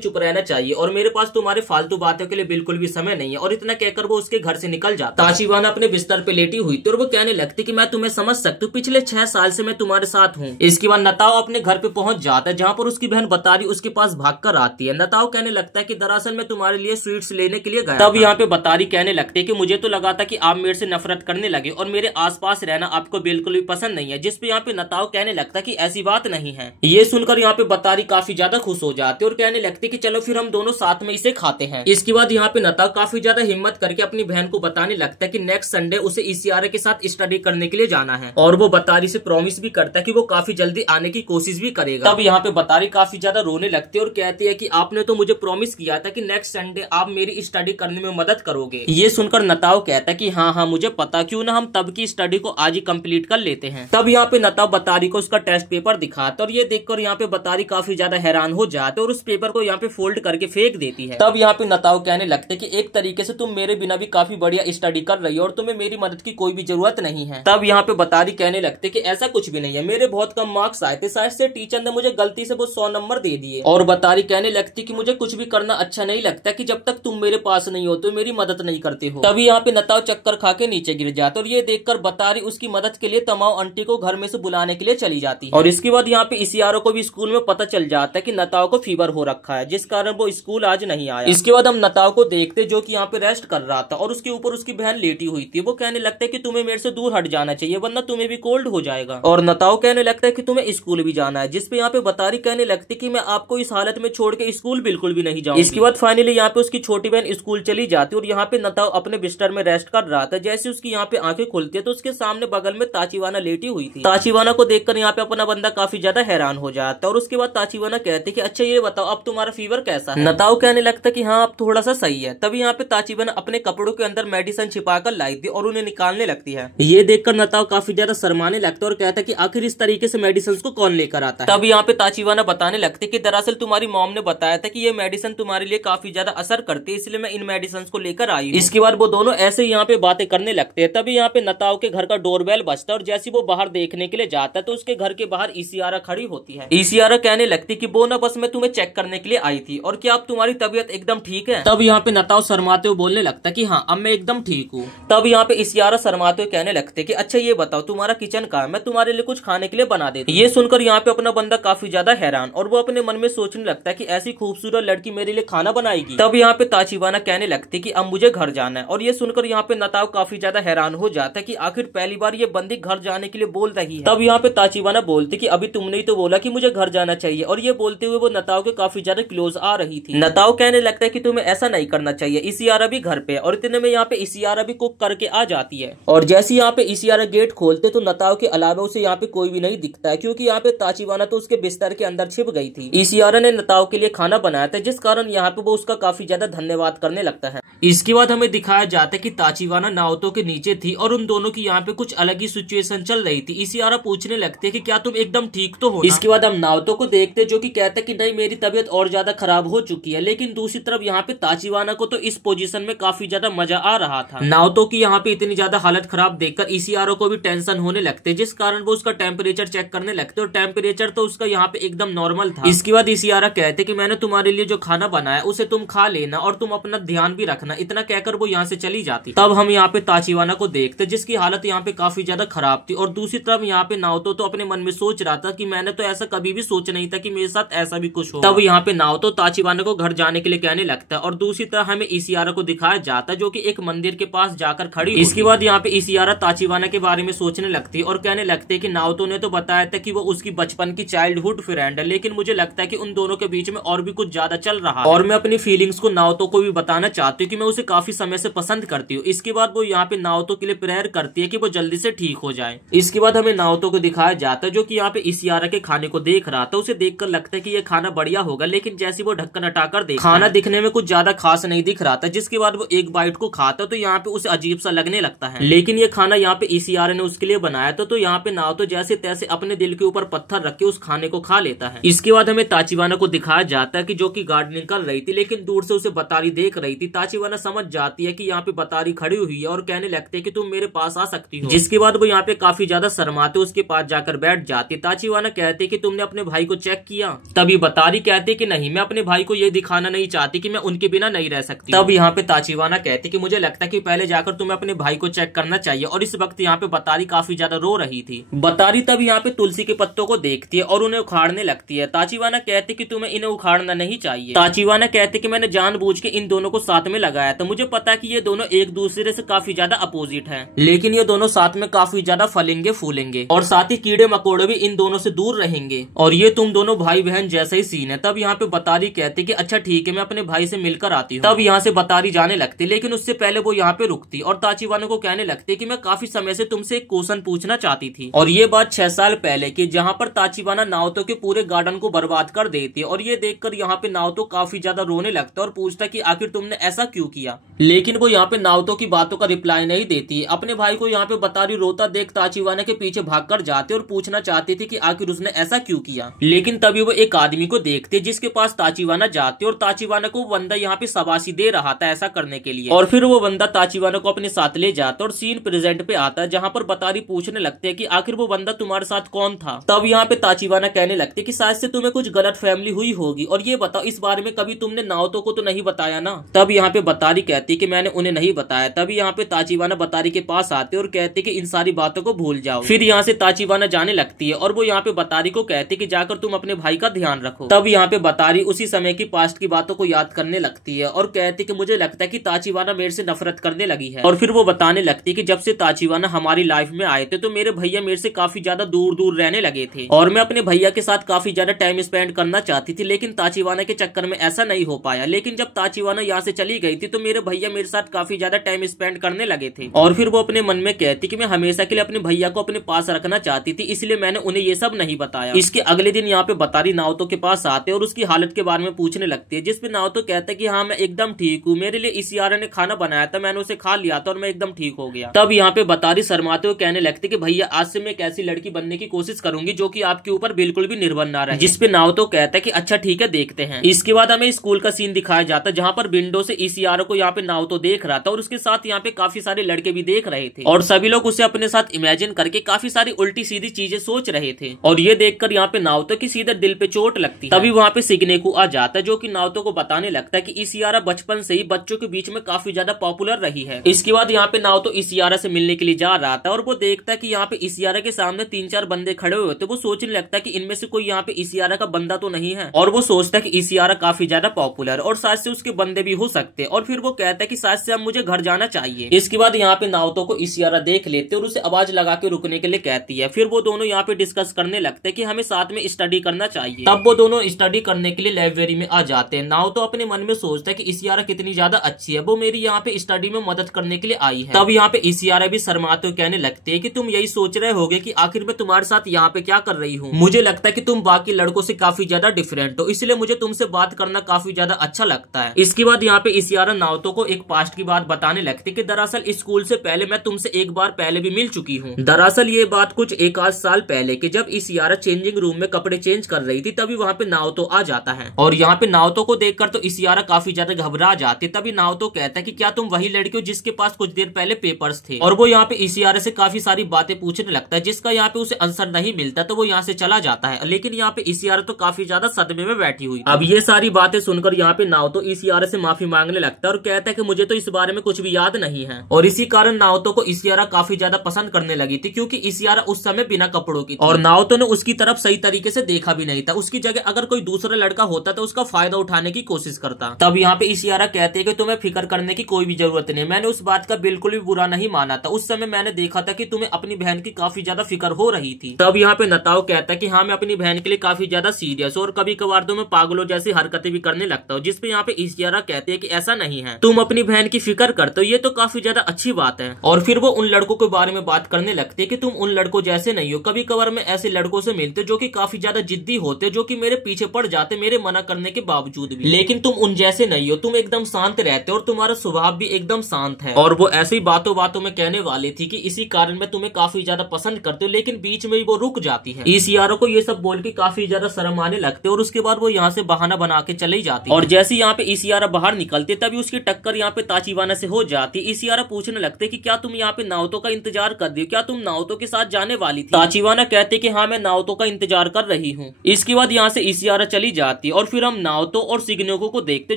चुप रहना चाहिए और मेरे पास तुम्हारे फालतू बातों के लिए बिल्कुल भी समय नहीं है, और इतना कहकर वो उसके घर से निकल जाता। ताचिवाना अपने बिस्तर पे लेटी हुई थी और वो कहने लगती कि मैं तुम्हें समझ सकती हूँ, पिछले 6 साल से मैं तुम्हारे साथ हूँ। इसके बाद नताओ अपने घर पे पहुंच जाता है, जहाँ पर उसकी बहन बतारी उसके पास भागकर आती है। नताओ कहने लगता है कि दरअसल मैं तुम्हारे लिए स्वीट्स लेने के लिए गया। तब यहाँ पे बतारी कहने लगती है कि मुझे तो लगा था कि आप मेरे से नफरत करने लगे और मेरे आसपास रहना आपको बिल्कुल भी पसंद नहीं है, जिसपे यहाँ पे नताओ कहने लगता है कि ऐसी बात नहीं है। ये सुनकर यहाँ पे बतारी काफी ज्यादा खुश हो जाती है और कहने लगती है कि चलो फिर हम दोनों साथ में इसे खाते हैं। इसके बाद यहाँ पे नताओ काफी ज्यादा हिम्मत करके अपनी बहन को बताने लगता है कि नेक्स्ट संडे उसे इसियारा के साथ स्टडी करने के लिए जाना है, और वो बतारी से प्रॉमिस भी करता है कि वो काफी जल्दी आने की कोशिश भी करेगा। तब यहाँ पे बतारी काफी ज्यादा रोने लगती है और कहती है कि आपने तो मुझे प्रॉमिस किया था कि नेक्स्ट संडे आप मेरी स्टडी करने में मदद करोगे। ये सुनकर नताओ कहता है कि हाँ मुझे पता, क्यों ना हम तब की स्टडी को आज ही कंप्लीट कर लेते हैं। तब यहाँ पे नताओ बतारी को उसका टेस्ट पेपर दिखाता और ये देखकर यहाँ पे बतारी काफी ज्यादा हैरान हो जाते और उस पेपर को यहाँ पे फोल्ड करके फेंक देती है। तब यहाँ पे नताओ कहने लगते कि एक तरीके से तुम मेरे बिना भी काफी बढ़िया स्टडी कर रही हो और तुम्हें मेरी मदद की कोई भी जरूरत नहीं है। तब यहाँ पे बतारी कहने लगते कि ऐसा कुछ भी नहीं है, मेरे बहुत कम मार्क्स आए थे, शायद से टीचर ने मुझे गलती से वो 100 नंबर दे दिए। और बतारी कहने लगती कि मुझे कुछ भी करना अच्छा नहीं लगता कि जब तक तुम मेरे पास नहीं हो तो मेरी मदद नहीं करते हो। तभी यहाँ पे नताओ चक्कर खा के नीचे गिर जाता और ये देखकर बतारी उसकी मदद के लिए तमाओ आंटी को घर में से बुलाने के लिए चली जाती है। और इसके बाद यहाँ पे इसियारा को भी स्कूल में पता चल जाता है कि नताओ को फीवर हो रखा है, जिस कारण वो स्कूल आज नहीं आया। इसके बाद हम नताओ को देखते जो कि यहाँ पे रेस्ट कर रहा था और उसके ऊपर उसकी बहन लेटी हुई थी। वो कहने लगता है कि तुम्हें मेरे से दूर हट जाना चाहिए वरना तुम्हें भी कोल्ड हो जाएगा। और नताओ कहने लगता है कि तुम्हें स्कूल भी जाना है, जिसपे यहाँ पे बतारी कहने लगती कि मैं आपको इस हालत में छोड़ के स्कूल बिल्कुल भी नहीं जाऊंगी। इसके बाद फाइनली यहाँ पे उसकी छोटी बहन स्कूल चली जाती और यहाँ पे नताओ अपने बिस्तर में रेस्ट कर रहा था। जैसे उसकी यहाँ पे आंखें खुलती है तो उसके सामने बगल में ताचिवाना लेटी हुई थी। ताचिवाना को देखकर यहाँ पे अपना बंदा काफी ज्यादा हैरान हो जाता है और उसके बाद ताचिवाना कहती कि अच्छा ये बताओ अब तुम्हारा फीवर कैसा है। नताओ कहने लगता कि हाँ अब थोड़ा सा सही है। तभी यहाँ पे ताचिवाना अपने कपड़ों के अंदर मेडिसिन छिपाकर लाई थी और उन्हें निकालने लगती है। ये देखकर नताओ काफी ज्यादा शर्माने लगता है और कहता है कि आखिर इस तरीके से मेडिसिन को कौन लेकर आता है। तब यहाँ पे ताचिवाना बताने लगते कि दरअसल तुम्हारी मॉम ने बताया था कि ये मेडिसिन तुम्हारे लिए काफी ज्यादा असर करती है, इसलिए मैं इन मेडिसिन को लेकर आई। इसके बाद वो दोनों ऐसे ही यहाँ पे बातें करने लगते हैं। तभी यहाँ पे नताओ के घर का डोरबेल बजता है और जैसे वो बाहर देखने के लिए जाता है तो उसके घर के बाहर इसियारा खड़ी होती है। इसियारा कहने लगती कि वो ना बस मैं तुम्हें चेक करने के लिए आई थी, और क्या अब तुम्हारी तबीयत एकदम ठीक है। तब यहाँ पे नताओ शर्माते हुए बोलने लगता कि हाँ अब मैं एकदम ठीक हूँ। तब यहाँ पे इसियारा शर्माते हुए कहने लगते कि अच्छा ये बताओ तुम्हारा किचन कहाँ है, मैं तुम्हारे लिए कुछ खाने के लिए बना देती हूँ। ये सुनकर यहाँ पे अपना बंदा काफी ज्यादा हैरान और वो अपने मन में सोचने लगता है कि ऐसी खूबसूरत लड़की मेरे लिए खाना बनाएगी। तब यहाँ पे ताचिवाना कहने लगती कि अब मुझे घर जाना है, और ये सुनकर यहाँ पे नताओ काफी ज्यादा हैरान हो जाता है कि आखिर पहली बार ये बंदी घर जाने के लिए बोल रही है। तब यहाँ पे ताचिवाना बोलती कि अभी तुमने ही तो बोला कि मुझे घर जाना चाहिए, और ये बोलते हुए वो नताओ के काफी ज्यादा क्लोज आ रही थी। नताओ कहने लगता है कि तुम्हें ऐसा नहीं करना चाहिए, इसियारा भी घर पे, और इतने में यहाँ पे इसियारा भी कुक करके आ जाती है। और जैसे यहाँ पे इसियारा गेट खोलते तो नताओ के अलावा उसे यहाँ पे कोई भी नहीं दिखता है, क्योंकि यहाँ पे ताचिवाना तो उसके बिस्तर के अंदर छिप गई थी। इसियारा ने नताओ के लिए खाना बनाया था, जिस कारण यहाँ पे वो उसका काफी ज्यादा धन्यवाद करने लगता है। इसके बाद हमें दिखाया जाता है कि ताचिवाना नाओतो के नीचे थी और उन दोनों की यहाँ पे कुछ अलग ही सिचुएशन चल रही थी। इसियारा पूछने लगते हैं कि क्या तुम एकदम ठीक तो हो ना? इसके बाद हम नाओतो को देखते जो कि कहते कि नहीं मेरी तबीयत और ज्यादा खराब हो चुकी है, लेकिन दूसरी तरफ यहाँ पे ताचिवाना को तो इस पोजीशन में काफी ज्यादा मजा आ रहा था। नाओतो की यहाँ पे इतनी ज्यादा हालत खराब देखकर इसियारा को भी टेंशन होने लगते, जिस कारण वो उसका टेम्परेचर चेक करने लगते और टेम्परेचर तो उसका यहाँ पे एकदम नॉर्मल था। इसके बाद इसियारा कहते कि मैंने तुम्हारे लिए जो खाना बनाया उसे तुम खा लेना और तुम अपना ध्यान भी रखना। इतना कहकर वो यहाँ से चली जाती। तब हम यहाँ पे ताचिवाना को देखते जिसकी हालत यहाँ पे काफी ज्यादा खराब थी, और दूसरी तरफ यहाँ पे नाओतो तो अपने मन में सोच रहा था कि मैंने तो ऐसा कभी भी सोचा नहीं था कि मेरे साथ ऐसा भी कुछ हो। तब यहाँ पे नाओतो ताचिवाना को घर जाने के लिए कहने लगता है, और दूसरी तरफ हमें इसियारा को दिखाया जाता जो कि एक मंदिर के पास जाकर खड़ी। इसके बाद यहाँ पे इसियारा ताचिवाना के बारे में सोचने लगती और कहने लगते कि नाओतो ने तो बताया था कि वो उसकी बचपन की चाइल्डहुड फ्रेंड है, लेकिन मुझे लगता है कि उन दोनों के बीच में और भी कुछ ज्यादा चल रहा है, और मैं अपनी फीलिंग्स को नाओतो को भी बताना चाहती हूँ कि मैं उसे काफी समय से पसंद करती हूँ। इसके बाद वो यहाँ पे नाओतो के लिए प्रेयर करती है कि वो जल्दी से ठीक हो जाए। इसके बाद हमें नाओतो को दिखाया जाता है जो कि यहाँ पे इसियारा के खाने को देख रहा था। उसे देखकर लगता है कि ये खाना बढ़िया होगा, लेकिन जैसे वो ढक्कन हटाकर देखता खाना दिखने में कुछ ज्यादा खास नहीं दिख रहा था, जिसके बाद वो एक बाइट को खाता तो यहाँ पे उसे अजीब सा लगने लगता है। लेकिन ये खाना यहाँ पे ईसीआर ने उसके लिए बनाया था, तो यहाँ पे नाओतो जैसे तैसे अपने दिल के ऊपर पत्थर रख के उस खाने को खा लेता है। इसके बाद हमें ताचिवाना को दिखाया जाता है कि जो कि गार्डनिंग कर रही थी, लेकिन दूर से उसे बतारी देख रही थी। ताचिवाना समझ जाती है कि यहाँ पे बतारी खड़ी हुई है और कहने लगते हैं कि तुम मेरे पास आ सकती हो, जिसके बाद वो यहाँ पे काफी ज्यादा शर्माते उसके पास जाकर बैठ जाती। ताचिवाना कहते कि तुमने अपने भाई को चेक किया? तभी बतारी कहते कि नहीं, मैं अपने भाई को ये दिखाना नहीं चाहती कि मैं उनके बिना नहीं रह सकती। तब यहाँ पे ताचिवाना कहती कि मुझे लगता है कि पहले जाकर तुम्हें अपने भाई को चेक करना चाहिए। और इस वक्त यहाँ पे बतारी काफी ज्यादा रो रही थी। बतारी तब यहाँ पे तुलसी के पत्तों को देखती है और उन्हें उखाड़ने लगती है। ताचिवाना कहते कि तुम्हें इन्हें उखाड़ना नहीं चाहिए। ताचिवाना कहते कि मैंने जानबूझ के इन दोनों को साथ में लगाया था, मुझे पता है कि ये दोनों एक दूसरे से काफी ज्यादा अपोजिट हैं, लेकिन ये दोनों साथ में काफी ज्यादा फलेंगे फूलेंगे और साथ ही कीड़े मकोड़े भी इन दोनों से दूर रहेंगे और ये तुम दोनों भाई बहन जैसा ही सीन है। तब यहाँ पे बतारी कहती कि अच्छा ठीक है, मैं अपने भाई से मिलकर आती हूँ। तब यहाँ से बतारी जाने लगती, लेकिन उससे पहले वो यहाँ पे रुकती और ताचिवाना को कहने लगती कि मैं काफी समय से तुमसे एक क्वेश्चन पूछना चाहती थी। और ये बात 6 साल पहले की, जहाँ पर ताचिवाना नाओतो के पूरे गार्डन को बर्बाद कर देती है। और ये देखकर यहाँ पे नाओतो काफी ज्यादा रोने लगता है और पूछता कि आखिर तुमने ऐसा क्यों किया। लेकिन वो यहाँ पे नाओतो की बातों का रिप्लाई नहीं देती। अपने भाई को यहाँ पे बतारी रोता देख ताचिवाना के पीछे भागकर जाते और पूछना चाहती थी कि आखिर उसने ऐसा क्यों किया। लेकिन तभी वो एक आदमी को देखते जिसके पास ताचिवाना जाते और ताचिवाना को बंदा यहाँ पे शाबाशी दे रहा था ऐसा करने के लिए। और फिर वो बंदा ताचिवाना को अपने साथ ले जाता और सीन प्रेजेंट पे आता है, जहाँ पर बतारी पूछने लगते हैं कि आखिर वो बंदा तुम्हारे साथ कौन था। तब यहाँ पे ताचिवाना कहने लगते कि शायद से तुम्हें कुछ गलत फैमिली हुई होगी और ये बताओ इस बारे में कभी तुमने नाओतो को तो नहीं बताया ना। तब यहाँ पे बतारी कहती कि मैंने उन्हें नहीं बताया। तभी यहाँ पे ताचिवाना बतारी के पास आते और कहते कि इन सारी बातों को भूल जाओ। फिर यहाँ से ताचिवाना जाने लगती है और वो यहाँ पे बतारी को कहती कि जाकर तुम अपने भाई का ध्यान रखो। तब यहाँ पे बतारी उसी समय की पास्ट की बातों को याद करने लगती है और कहती कि मुझे लगता है कि ताचिवाना मेरे से नफरत करने लगी है। और फिर वो बताने लगती कि जब से ताचिवाना हमारी लाइफ में आए थे तो मेरे भैया मेरे से काफी ज्यादा दूर दूर रहने लगे थे और मैं अपने भैया के साथ काफी ज्यादा टाइम स्पेंड करना चाहती थी, लेकिन ताचिवाना के चक्कर में ऐसा नहीं हो पाया। लेकिन जब ताचिवाना यहाँ से चली गई थी तो मेरे भैया मेरे साथ काफी ज्यादा टाइम स्पेंड करने लगे थे। और फिर वो अपने मन में कहती कि मैं हमेशा के लिए अपने भैया को अपने पास रखना चाहती थी, इसलिए मैंने उन्हें ये सब नहीं बताया। इसके अगले दिन यहाँ पे बतारी नाओतो के पास आते और उसकी हालत के बारे में पूछने लगती है, जिसपे नाओतो कहता है कि हाँ मैं एकदम ठीक हूँ, मेरे लिए ईसीआर ने खाना बनाया था, मैंने उसे खा लिया था और मैं एकदम ठीक हो गया। तब यहाँ पे बतारी शर्माते हुए कहने लगती कि भैया आज से मैं एक ऐसी लड़की बनने की कोशिश करूंगी जो कि आपके ऊपर बिल्कुल भी निर्भर ना रहे। जिसपे नाओतो कहता है कि अच्छा ठीक है देखते हैं। इसके बाद हमें स्कूल का सीन दिखाया जाता है, जहाँ पर विंडो से ईसीआर को यहाँ पे नाओतो देख रहा था और उसके साथ यहाँ पे काफी सारे लड़के भी देख रहे थे और सभी लोग उसे अपने साथ इमेजिन करके काफी सारी उल्टी सीधी चीजें सोच रहे थे। और ये देखकर यहाँ पे नाओतो की सीधे दिल पे चोट लगती। तभी वहाँ पे सिग्नेकू आ जाता है जो कि नाओतो को बताने लगता है कि ईसीआर बचपन से ही बच्चों के बीच में काफी ज्यादा पॉपुलर रही है। इसके बाद यहाँ पे नाओतो ईसीआर से मिलने के लिए जा रहा था और वो देखता है कि यहाँ पे ईसीआर के सामने 3-4 बंदे खड़े हुए थे। वो सोचने लगता है कि इनमें से कोई यहाँ पे ईसीआर का बंदा तो नहीं है और वो सोचता है कि ईसीआर काफी ज्यादा पॉपुलर और शायद से उसके बंदे भी हो सकते हैं। और फिर वो कहता है कि शायद से अब मुझे घर जाना चाहिए। इसके बाद यहाँ पे नाओतो को ईसीआर देख लेते और उसे आवाज लगा के रुकने के लिए कहती है। फिर वो दोनों यहाँ पे डिस्कस करने लगते हैं कि हमें साथ में स्टडी करना चाहिए। तब वो दोनों स्टडी करने के लिए लाइब्रेरी में आ जाते हैं। नाओतो अपने मन में सोचता है कि ईसीआर कितनी ज्यादा अच्छी है, वो मेरी यहाँ पे स्टडी में मदद करने के लिए आई है। तब यहाँ पे ईसीआर भी शर्माते हुए कहने लगते हैं कि तुम यही सोच रहे होगे कि आखिर मैं तुम्हारे साथ यहाँ पे क्या कर रही हूँ। मुझे लगता है कि तुम बाकी लड़कों से काफी ज्यादा डिफरेंट हो, इसलिए मुझे तुमसे बात करना काफी ज्यादा अच्छा लगता है। इसके बाद यहाँ पे ईसीआर नाओतो को एक पास्ट की बात बताने लगती कि दरअसल स्कूल से पहले मैं तुमसे एक बार पहले भी मिल चुकी हूँ। दरअसल ये बात कुछ 1-8 साल पहले कि जब ईसीआर चेंजिंग रूम में कपड़े चेंज कर रही थी तभी वहाँ पे नाओतो आ जाता है और यहाँ पे नाओतो को देखकर तो ईसीआर काफी ज्यादा घबरा जाती। तभी नाओतो कहता है कि क्या तुम वही लड़की हो जिसके पास कुछ देर पहले पेपर्स थे। और वो यहाँ पे ईसीआर से काफी सारी बातें पूछने लगता है जिसका यहाँ पे उसे आंसर नहीं मिलता तो वो यहाँ से चला जाता है। लेकिन यहाँ पे ईसीआर तो काफी ज्यादा सदमे में बैठी हुई। अब ये सारी बातें सुनकर यहाँ पे नाओतो ईसीआर से माफी मांगने लगता है और कहता है कि मुझे तो इस बारे में कुछ भी याद नहीं है। और इसी कारण नाओतो को ईसीआर काफी ज्यादा पसंद करने लगी थी क्योंकि ईसीआर उस समय बिना कपड़ों की थी और नाओतो ने उसकी तरफ सही तरीके से देखा भी नहीं था। उसकी जगह अगर कोई दूसरा लड़का होता तो उसका फायदा उठाने की कोशिश करता। तब यहाँ पे ईसीआर कहते हैं कि तुम्हें फिक्र करने की कोई भी जरूरत नहीं, मैंने उस बात का बिल्कुल भी बुरा नहीं माना था। उस समय मैंने देखा था कि तुम्हें अपनी बहन की काफी ज्यादा फिक्र हो रही थी। तब यहाँ पे नताओ कहता है कि हाँ मैं अपनी बहन के लिए काफी ज्यादा सीरियस और कभी कभार तो मैं पागलों जैसी हरकतें भी करने लगता हूँ। जिसपे यहाँ पे ईसीआर कहते हैं कि ऐसा नहीं है, तुम अपनी बहन की फिक्र करते हो, ये तो काफी ज्यादा अच्छी बात है। और फिर वो उन लड़कों के बारे में बात करने लगते हैं कि तुम उन लड़कों जैसे नहीं हो। कभी कभार मैं ऐसे लड़कों से मिलते जो कि काफी ज्यादा जिद्दी होते, जो कि मेरे पीछे पड़ जाते मेरे मना करने के बावजूद भी। लेकिन तुम उन जैसे नहीं हो, तुम एकदम शांत रहते हो और तुम्हारा स्वभाव भी एकदम शांत है। और वो ऐसी बातों बातों में कहने वाली थी कि इसी कारण मैं तुम्हें काफी ज्यादा पसंद करती हूँ, लेकिन बीच में ही वो रुक जाती है। ईसीआरओ को ये सब बोल के काफी ज्यादा शर्म आने लगते और उसके बाद वो यहाँ से बहाना बना के चली जाती। और जैसे यहाँ पे ईसीआरओ बाहर निकलते तभी उसकी टक्कर यहाँ पे ताचिबाना से हो जाती। ईसीआरओ पूछने लगते कि क्या तुम यहाँ पे नाओतो का इंतजार कर रही हो, क्या तुम नाओतो के साथ जाने वाली थी? ताचिबाना कहते कि हाँ मैं नाओतो का इंतजार कर रही हूँ। इसके बाद यहाँ से ईसीआरओ चली जाती और फिर हम नाओतो और शिग्नेको को देखते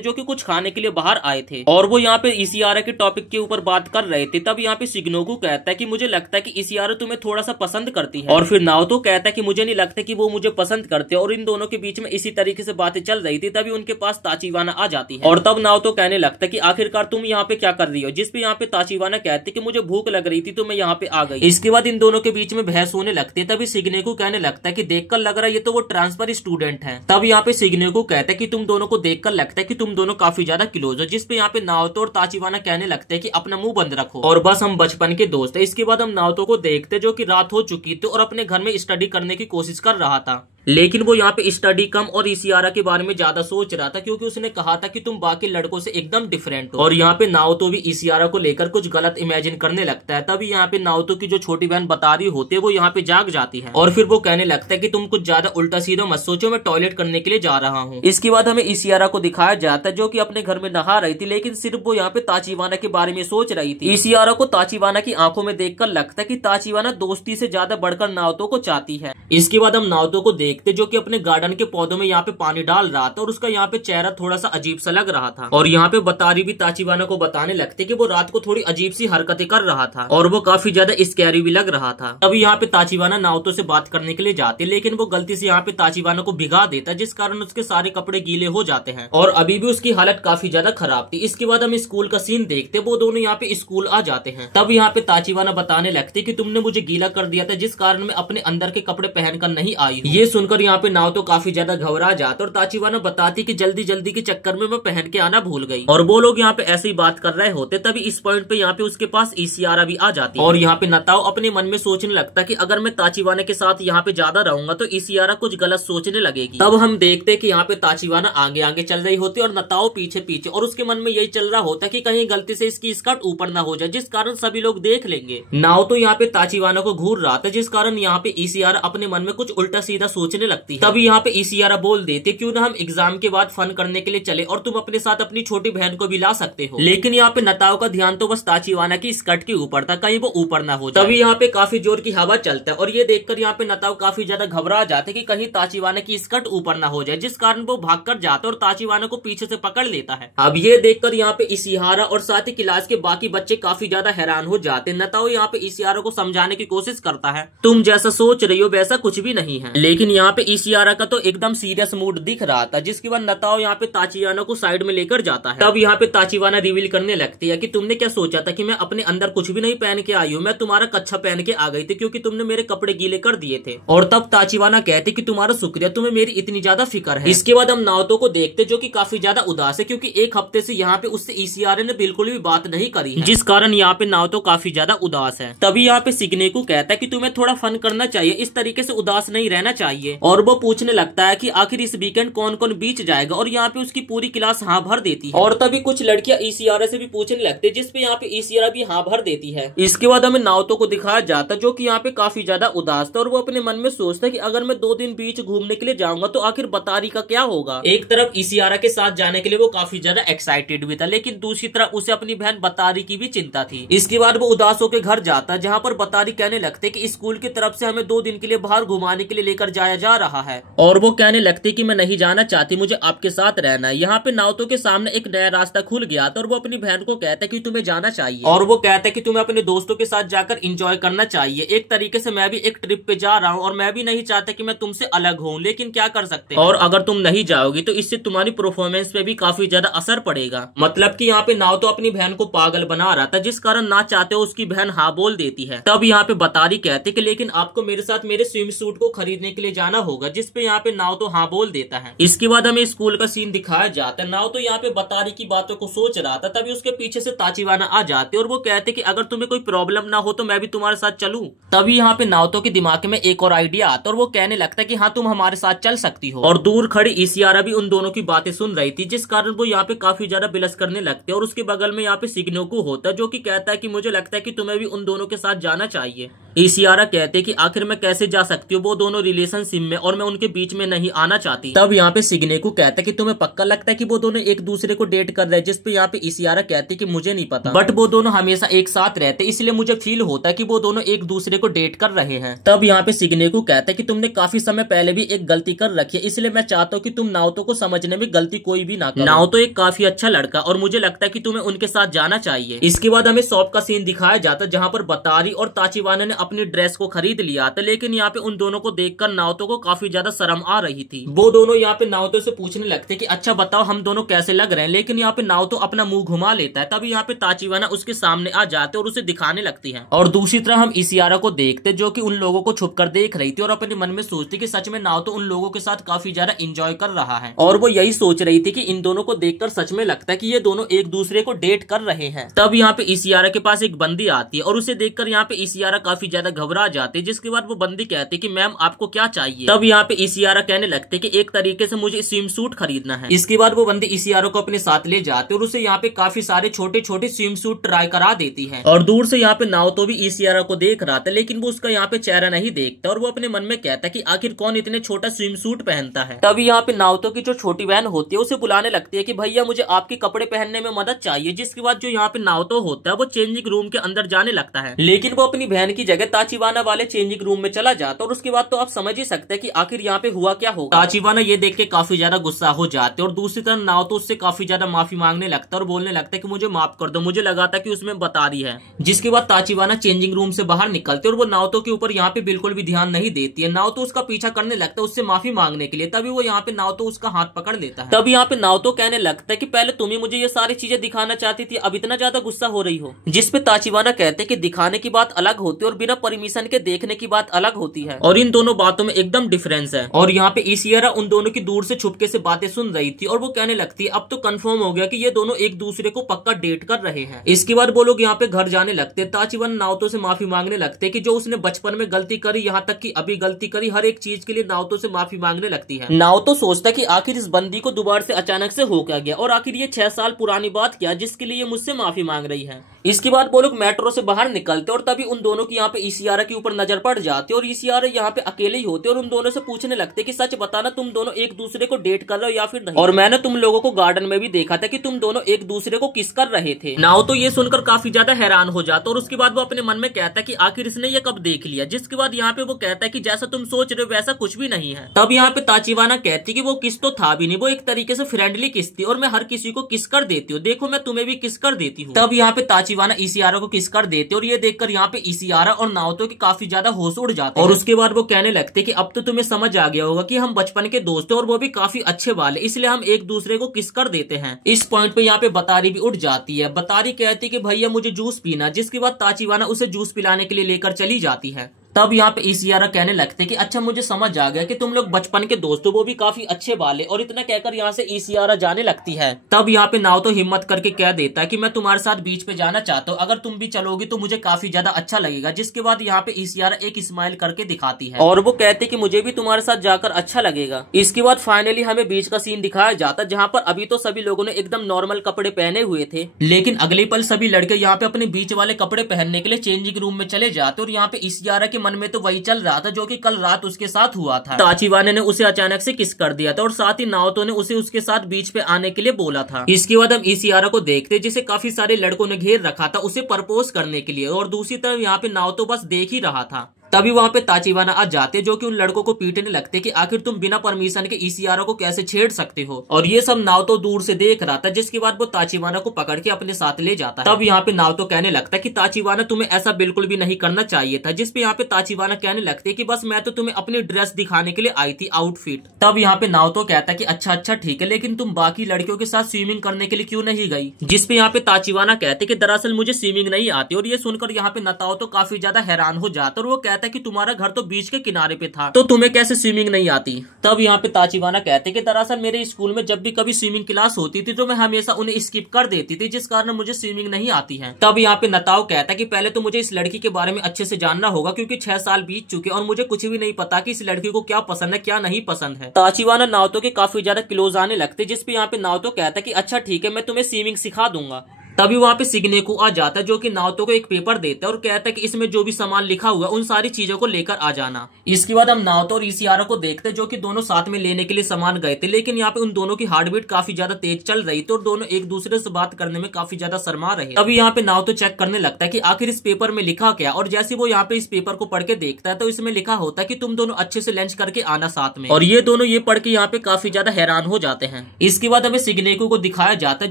जो कि कुछ खाने के लिए बाहर आए थे और वो यहाँ पे ईसीआरओ के टॉपिक के ऊपर बात कर रहे थे। तब यहाँ पे शिग्नेको कहता है कि मुझे लगता है कि ईसीआरओ तुम्हें थोड़ा सा पसंद करती है। और फिर नाओतो कहता है कि मुझे नहीं लगता कि वो मुझे पसंद करते। और इन दोनों के बीच में इसी तरीके से बातें चल रही थी तभी उनके पास ताचिबाना आ जाती है। और तब नाओतो कहने लगता है कि आखिरकार तुम यहाँ पे क्या कर रही हो, जिसपे यहाँ पे ताचिबाना कहते कि मुझे भूख लग रही थी तो मैं यहाँ पे आ गई। इसके बाद इन दोनों के बीच में बहस होने लगती है। तभी शिग्नेको कहने लगता है कि देखकर लग रहा है ये तो वो ट्रांसफर स्टूडेंट है। तब यहाँ पे शिग्नेको कहता है कि तुम दोनों को देखकर लगता है कि तुम दोनों काफी ज्यादा क्लोज हो, जिसपे यहाँ पे नाओतो और ताचिबाना कहने लगते हैं कि अपना मुंह बंद रखो और बस हम बचपन के दोस्त है। इसके बाद हम नाओतो को देखते जो कि रात हो चुकी थी और अपने घर में स्टडी करने की कोशिश कर रहा था, लेकिन वो यहाँ पे स्टडी कम और ईसीआरओ के बारे में ज्यादा सोच रहा था क्योंकि उसने कहा था कि तुम बाकी लड़कों से एकदम डिफरेंट हो। और यहाँ पे नाओतो भी ईसीआरओ को लेकर कुछ गलत इमेजिन करने लगता है। तभी यहाँ पे नाओतो की जो छोटी बहन बता रही होती है वो यहाँ पे जाग जाती है और फिर वो कहने लगता है कि तुम कुछ ज्यादा उल्टा सीधा मत सोचो, मैं टॉयलेट करने के लिए जा रहा हूँ। इसके बाद हमें ईसीआरओ को दिखाया जाता है जो कि अपने घर में नहा रही थी, लेकिन सिर्फ वो यहाँ पे ताचिबाना के बारे में सोच रही थी। ईसीआरओ को ताचिबाना की आंखों में देखकर लगता है कि ताचिबाना दोस्ती से ज्यादा बढ़कर नाओतो को चाहती है। इसके बाद हम नाओतो को देखते जो कि अपने गार्डन के पौधों में यहाँ पे पानी डाल रहा था और उसका यहाँ पे चेहरा थोड़ा सा अजीब सा लग रहा था। और यहाँ पे बतारी भी ताचिबाना को बताने लगते कि वो रात को थोड़ी अजीब सी हरकतें कर रहा था और वो काफी ज्यादा स्कैरी भी लग रहा था। तभी यहाँ पे ताचिबाना नाओतो से बात करने के लिए जाती, लेकिन वो गलती से यहाँ पे ताचिबाना को भिगा देता जिस कारण उसके सारे कपड़े गीले हो जाते हैं और अभी भी उसकी हालत काफी ज्यादा खराब थी। इसके बाद हम स्कूल का सीन देखते, वो दोनों यहाँ पे स्कूल आ जाते हैं। तब यहाँ पे ताचिबाना बताने लगती कि तुमने मुझे गीला कर दिया था जिस कारण मैं अपने अंदर के कपड़े पहनकर नहीं आई। ये सुनकर यहाँ पे नाओतो काफी ज्यादा घबरा जाता और ताचिबाना बताती कि जल्दी जल्दी के चक्कर में मैं पहन के आना भूल गई। और वो लोग यहाँ पे ऐसे ही बात कर रहे होते तभी इस पॉइंट पे यहाँ पे उसके पास ईसीआरओ भी आ जाती और यहाँ पे नताओ अपने मन में सोचने लगता कि अगर मैं ताचिबाना के साथ यहाँ पे ज्यादा रहूंगा तो ईसीआरओ कुछ गलत सोचने लगेगी। तब हम देखते कि यहाँ पे ताचिबाना आगे आगे चल रही होती और नताओ पीछे पीछे और उसके मन में यही चल रहा होता कि कहीं गलती से इसकी स्कर्ट ऊपर ना हो जाए जिस कारण सभी लोग देख लेंगे। नाओ तो यहाँ पे ताचिबाना को घूर रहा था जिस कारण यहाँ पे ईसीआरओ अपने मन में कुछ उल्टा सीधा सोचने लगती है। तभी यहाँ पे ईसीआरओ बोल देते क्यों ना हम एग्जाम के बाद फन करने के लिए चले और तुम अपने साथ अपनी छोटी बहन को भी ला सकते हो। लेकिन यहाँ पे नताओ का ध्यान तो बस ताचिबाना की स्कर्ट के ऊपर था, कहीं वो ऊपर ना हो जाए। तभी यहाँ पे काफी जोर की हवा चलता है और ये देखकर यहाँ पे नताओ काफी ज्यादा घबरा जाते कि कहीं ताचिबाना की स्कर्ट ऊपर ना हो जाए जिस कारण वो भागकर जाता और ताचिबाना को पीछे से पकड़ लेता है। अब ये देखकर यहाँ पे ईसीआरओ और साथ ही क्लास के बाकी बच्चे काफी ज्यादा हैरान हो जाते। नताओ यहाँ पे ईसीआरओ को समझाने की कोशिश करता है तुम जैसा सोच रही हो वैसा कुछ भी नहीं है, लेकिन यहाँ पे ईसीआरओ का तो एकदम सीरियस मूड दिख रहा था जिसके बाद नताओ यहाँ पे ताचिबाना को साइड में लेकर जाता है। तब यहाँ पे ताचिबाना रिवील करने लगती है कि तुमने क्या सोचा था कि मैं अपने अंदर कुछ भी नहीं पहन के आई हूँ, मैं तुम्हारा कच्छा पहन के आ गई थी क्योंकि तुमने मेरे कपड़े गीले कर दिए थे। और तब ताचिबाना कहते कि तुम्हारा शुक्रिया, तुम्हें मेरी इतनी ज्यादा फिक्र है। इसके बाद हम नाओतो को देखते जो कि काफी ज्यादा उदास है क्योंकि एक हफ्ते से यहाँ पे उससे ईसीआरओ ने बिल्कुल भी बात नहीं करी है जिस कारण यहाँ पे नाओतो काफी ज्यादा उदास है। तभी यहाँ पे शिग्नेको कहता है कि तुम्हें थोड़ा फन करना चाहिए, इस तरीके से उदास नहीं रहना चाहिए। और वो पूछने लगता है कि आखिर इस वीकेंड कौन कौन बीच जाएगा और यहाँ पे उसकी पूरी क्लास हाँ भर देती है। और तभी कुछ लड़कियां ईसीआरओ से भी पूछने लगते जिसपे यहाँ पे ईसीआरओ भी हाँ भर देती है। इसके बाद हमें नाओतो को दिखाया जाता जो कि यहाँ पे काफी ज्यादा उदास था और वो अपने मन में सोचता कि अगर मैं 2 दिन बीच घूमने के लिए जाऊंगा तो आखिर बतारी का क्या होगा। एक तरफ ईसीआरओ के साथ जाने के लिए वो काफी ज्यादा एक्साइटेड भी था, लेकिन दूसरी तरफ उसे अपनी बहन बतारी की भी चिंता थी। इसके बाद वो उदास होकर घर जाता जहाँ पर बतारी कहने लगते कि स्कूल की तरफ से हमें 2 दिन के लिए बाहर घुमाने के लिए लेकर जाया जा रहा है और वो कहने लगते कि मैं नहीं जाना चाहती, मुझे आपके साथ रहना है। यहाँ पे नाओतो के सामने एक नया रास्ता खुल गया था और वो अपनी बहन को कहता है कि तुम्हें जाना चाहिए और वो कहता है कि तुम्हें अपने दोस्तों के साथ जाकर एंजॉय करना चाहिए। एक तरीके से मैं भी एक ट्रिप पे जा रहा हूँ और मैं भी नहीं चाहता कि मैं तुमसे अलग हूँ, लेकिन क्या कर सकते हैं। और अगर तुम नहीं जाओगी तो इससे तुम्हारी परफॉर्मेंस पे भी काफी ज्यादा असर पड़ेगा। मतलब कि यहाँ पे नाओतो अपनी बहन को पागल बना रहा था जिस कारण ना चाहते हो उसकी बहन हाँ बोल देती है। तब यहाँ पे बतारी कहते कि लेकिन आपको मेरे साथ मेरे स्विम सूट को खरीदने के लिए जाना होगा, जिसपे यहाँ पे नाओतो हाँ बोल देता है। इसके बाद हमें स्कूल का सीन दिखाया जाता है। नाओतो यहाँ पे बतारी की बातों को सोच रहा था, तभी उसके पीछे से ताचिबाना आ जाते और वो कहते कि अगर तुम्हें कोई प्रॉब्लम ना हो तो मैं भी तुम्हारे साथ चलूं। तभी यहाँ पे नाओतो के दिमाग में एक और आइडिया आता और वो कहने लगता है कि हाँ तुम हमारे साथ चल सकती हो। और दूर खड़ी इशियारा भी उन दोनों की बातें सुन रही थी, जिस कारण वो यहाँ पे काफी ज्यादा बिलस करने लगते हैं। और उसके बगल में यहाँ पे शिग्नोकू होता है, जो कि कहता है कि मुझे लगता है कि तुम्हें भी उन दोनों के साथ जाना चाहिए। इशियारा कहते हैं कि आखिर मैं कैसे जा सकती हूँ, वो दोनों रिलेशनशिप में और मैं उनके बीच में नहीं आना चाहती। तब यहाँ पे शिग्नोकू कहता है कि तुम्हें पक्का लगता है कि वो दोनों एक दूसरे को डेट कर रहे हैं, जिसपे यहाँ पे इशियारा कहती है कि मुझे नहीं पता, बट वो दोनों हमेशा एक साथ रहते, इसलिए मुझे फील होता है कि वो दोनों एक दूसरे को डेट कर रहे हैं। तब यहाँ पे शिग्नोकू कहता है कि तुमने काफी समय पहले भी एक गलती कर रखी है, इसलिए मैं चाहता हूँ कि तुम नाओतो को समझने में गलती कोई भी ना करो। नाओतो एक काफी अच्छा लड़का और मुझे लगता है कि तुम्हें उनके साथ जाना चाहिए। इसके बाद हमें शॉप का सीन दिखाया जाता है, जहाँ पर बतारी और ताचिबाना ने अपनी ड्रेस को खरीद लिया था, लेकिन यहाँ पे उन दोनों को देखकर नाओतो को काफी ज्यादा शर्म आ रही थी। वो दोनों यहाँ पे नाओतो से पूछने लगते कि अच्छा बताओ हम दोनों कैसे लग रहे हैं, लेकिन यहाँ पे नाओतो अपना मुंह घुमा लेता है। तभी यहाँ पे ताचिबाना उसके सामने आ जाते और उसे दिखाने लगती है। और दूसरी तरफ हम इशियारा को देखते, जो कि उन लोगों को छुपकर देख रही थी और अपने मन में सोचती कि सच में नाओतो उन लोगों के साथ काफी ज्यादा एंजॉय कर रहा है। और वो यही सोच रही थी कि इन दोनों को देखकर सच में लगता है कि ये दोनों एक दूसरे को डेट कर रहे हैं। तब यहाँ पे इशियारा के पास एक बंदी आती है और उसे देखकर यहाँ पे इशियारा काफी ज्यादा घबरा जाती है, जिसके बाद वो बंदी कहती है कि मैम आपको क्या चाहिए। तब यहाँ पे इशियारा कहने लगते कि एक तरीके से मुझे स्विम सूट खरीदना है। इसके बाद वो बंदी इशियारा को अपने साथ ले जाते और उसे यहाँ पे काफी सारे छोटे छोटे स्विम सूट ट्राई करा देती है। और दूर से यहाँ पे नाओतो भी इशियारा को देख रहा था, लेकिन वो उसका यहाँ पे चेहरा नहीं देखता और वो अपने मन में कहता कि आखिर कौन इतने छोटा स्विम सूट पहनता है। तभी यहाँ पे नाओतो की जो छोटी बहन होती है उसे बुलाने लगती है कि भैया मुझे आपके कपड़े पहनने में मदद चाहिए। जिसके बाद जो यहाँ पे नाओतो होता है वो चेंजिंग रूम के अंदर जाने लगता है, लेकिन वो अपनी बहन की जगह ताचिबाना वाले चेंजिंग रूम में चला जाता। और उसके बाद तो आप समझ ही सकते हैं कि आखिर यहाँ पे हुआ क्या होगा। ताचिबाना ये देख के काफी ज्यादा गुस्सा हो जाते और दूसरी तरफ नाओतो उससे काफी ज्यादा माफी मांगने लगता और बोलने लगता है कि मुझे माफ कर दो, मुझे लगा था कि उसमें बतारी है। जिसके बाद ताचिबाना चेंजिंग रूम से बाहर निकलते और वो नाओतो के ऊपर यहाँ पे बिल्कुल भी ध्यान नहीं देती है। नाओतो उसका पीछा करने लगता है उससे माफी मांगने के लिए। तभी वो यहाँ पे नाओतो उसका हाथ पकड़ लेता है। तब यहाँ पे नाओतो कहने लगता है कि पहले तुम ही मुझे ये सारी चीजें दिखाना चाहती थी, अब इतना ज्यादा गुस्सा हो रही हो। जिसपे ताचिबाना कहते कि दिखाने की बात अलग होती है और बिना परमिशन के देखने की बात अलग होती है, और इन दोनों बातों में एकदम डिफरेंस है। और यहाँ पे इशियारा उन दोनों की दूर से छुपके से बातें सुन रही थी और वो कहने लगती है अब तो कंफर्म हो गया कि ये दोनों एक दूसरे को पक्का डेट कर रहे हैं। इसके बाद वो लोग यहाँ पे घर जाने लगते। ताचिबाना नाओतो से माफी मांगने लगते कि जो उसने बचपन में गलती करी, यहाँ तक कि अभी गलती करी, हर एक चीज के लिए नाओतो से माफी मांगने लगती है। नाओतो सोचता कि आखिर इस बंदी को दोबारा से अचानक से हो क्या गया और आखिर ये 6 साल पुरानी बात क्या जिसके लिए मुझसे माफी मांग रही है। इसके बाद वो लोग मेट्रो से बाहर निकलते और तभी उन दोनों की यहाँ पे इशियारा के ऊपर नजर पड़ जाती और इशियारा यहाँ पे अकेले ही होते और उन दोनों से पूछने लगते कि सच बताना तुम दोनों एक दूसरे को डेट कर रहे हो या फिर नहीं, और मैंने तुम लोगों को गार्डन में भी देखा था कि तुम दोनों एक दूसरे को किस कर रहे थे। नाओतो ये सुनकर काफी ज्यादा हैरान हो जाता और उसके बाद वो अपने मन में कहता है कि आखिर इसने ये कब देख लिया। जिसके बाद यहाँ पे वो कहता है कि जैसा तुम सोच रहे हो वैसा कुछ भी नहीं है। तब यहाँ पे ताचिबाना कहती कि वो किस तो था भी नहीं, वो एक तरीके से फ्रेंडली किस थी और मैं हर किसी को किस कर देती हूँ, देखो मैं तुम्हें भी किस कर देती हूँ। तब यहाँ पे ताचिबाना इशियारा को किस कर देते और ये देखकर यहाँ पे इशियारा और नाओतो की काफी ज्यादा होश उड़ जाते और उसके बाद वो कहने लगते कि अब तो तुम्हें समझ आ गया होगा कि हम बचपन के दोस्त हैं और वो भी काफी अच्छे वाले, इसलिए हम एक दूसरे को किस कर देते हैं। इस पॉइंट पे यहाँ पे बतारी भी उठ जाती है। बतारी कहती कि भैया मुझे जूस पीना। जिसके बाद ताचिबाना उसे जूस पिलाने के लिए लेकर चली जाती है। तब यहाँ पे इशियारा कहने लगते कि अच्छा मुझे समझ आ गया कि तुम लोग बचपन के दोस्त हो, वो भी काफी अच्छे वाले, और इतना कहकर यहाँ से इशियारा जाने लगती है। तब यहाँ पे नाओतो हिम्मत करके कह देता है कि मैं तुम्हारे साथ बीच पे जाना चाहता हूँ, अगर तुम भी चलोगी तो मुझे काफी ज्यादा अच्छा लगेगा। जिसके बाद यहाँ पे इशियारा एक स्माइल करके दिखाती है और वो कहते कि मुझे भी तुम्हारे साथ जाकर अच्छा लगेगा। इसके बाद फाइनली हमें बीच का सीन दिखाया जाता, जहाँ पर अभी तो सभी लोगों ने एकदम नॉर्मल कपड़े पहने हुए थे, लेकिन अगले पल सभी लड़के यहाँ पे अपने बीच वाले कपड़े पहनने के लिए चेंजिंग रूम में चले जाते और यहाँ पे इशियारा के मन में तो वही चल रहा था जो कि कल रात उसके साथ हुआ था। ताचिबाना ने उसे अचानक से किस कर दिया था और साथ ही नाओतो ने उसे उसके साथ बीच पे आने के लिए बोला था। इसके बाद हम इशियारा को देखते जिसे काफी सारे लड़कों ने घेर रखा था उसे प्रपोज करने के लिए, और दूसरी तरफ यहाँ पे नाओतो बस देख ही रहा था। तभी वहाँ पे ताचिबाना आ जाते जो कि उन लड़कों को पीटने लगते कि आखिर तुम बिना परमिशन के इशियारा को कैसे छेड़ सकते हो, और ये सब नाओतो दूर से देख रहा था। जिसके बाद वो ताचिबाना को पकड़ के अपने साथ ले जाता है। तब यहाँ पे नाओतो कहने लगता है कि ताचिबाना तुम्हें ऐसा बिल्कुल भी नहीं करना चाहिए था। जिसपे यहाँ पे ताचिबाना कहने लगते कि बस मैं तो तुम्हें अपनी ड्रेस दिखाने के लिए आई थी, आउटफिट। तब यहाँ पे नाओतो कहता है कि अच्छा ठीक है, लेकिन तुम बाकी लड़कियों के साथ स्विमिंग करने के लिए क्यों नहीं गई। जिसपे यहाँ पे ताचिबाना कहते कि दरअसल मुझे स्विमिंग नहीं आती, और ये सुनकर यहाँ पे नाओतो काफी ज्यादा हैरान हो जाता और वो कहता कहता है कि तुम्हारा घर तो बीच के किनारे पे था, तो तुम्हें कैसे स्विमिंग नहीं आती। तब यहाँ पे ताचिबाना कहते कि दरअसल मेरे स्कूल में जब भी कभी स्विमिंग क्लास होती थी तो मैं हमेशा उन्हें स्किप कर देती थी, जिस कारण मुझे स्विमिंग नहीं आती है। तब यहाँ पे नताओ कहता है कि पहले तो मुझे इस लड़की के बारे में अच्छे से जानना होगा, क्योंकि 6 साल बीत चुके और मुझे कुछ भी नहीं पता कि इस लड़की को क्या पसंद है क्या नहीं पसंद है। ताचिबाना नाओतो के काफी ज्यादा क्लोज आने लगते, जिसपे यहाँ पे नाओतो कहता है कि अच्छा ठीक है, मैं तुम्हें स्विमिंग सिखा दूंगा। तभी वहाँ पे सिग्नेको आ जाता है, जो कि नाओतो को एक पेपर देता है और कहता है कि इसमें जो भी सामान लिखा हुआ है उन सारी चीजों को लेकर आ जाना। इसके बाद हम नाओतो और इशियारा को देखते हैं, जो कि दोनों साथ में लेने के लिए सामान गए थे, लेकिन यहाँ पे उन दोनों की हार्ट बीट काफी ज्यादा तेज चल रही थी और दोनों एक दूसरे से बात करने में काफी ज्यादा शर्मा रहे। तभी यहाँ पे नाओतो चेक करने लगता है कि आखिर इस पेपर में लिखा क्या, और जैसे वो यहाँ पे इस पेपर को पढ़ के देखता है तो इसमें लिखा होता है कि तुम दोनों अच्छे से लंच करके आना साथ में, और ये दोनों ये पढ़ के यहाँ पे काफी ज्यादा हैरान हो जाते हैं। इसके बाद हमें सिग्नेको को दिखाया जाता है,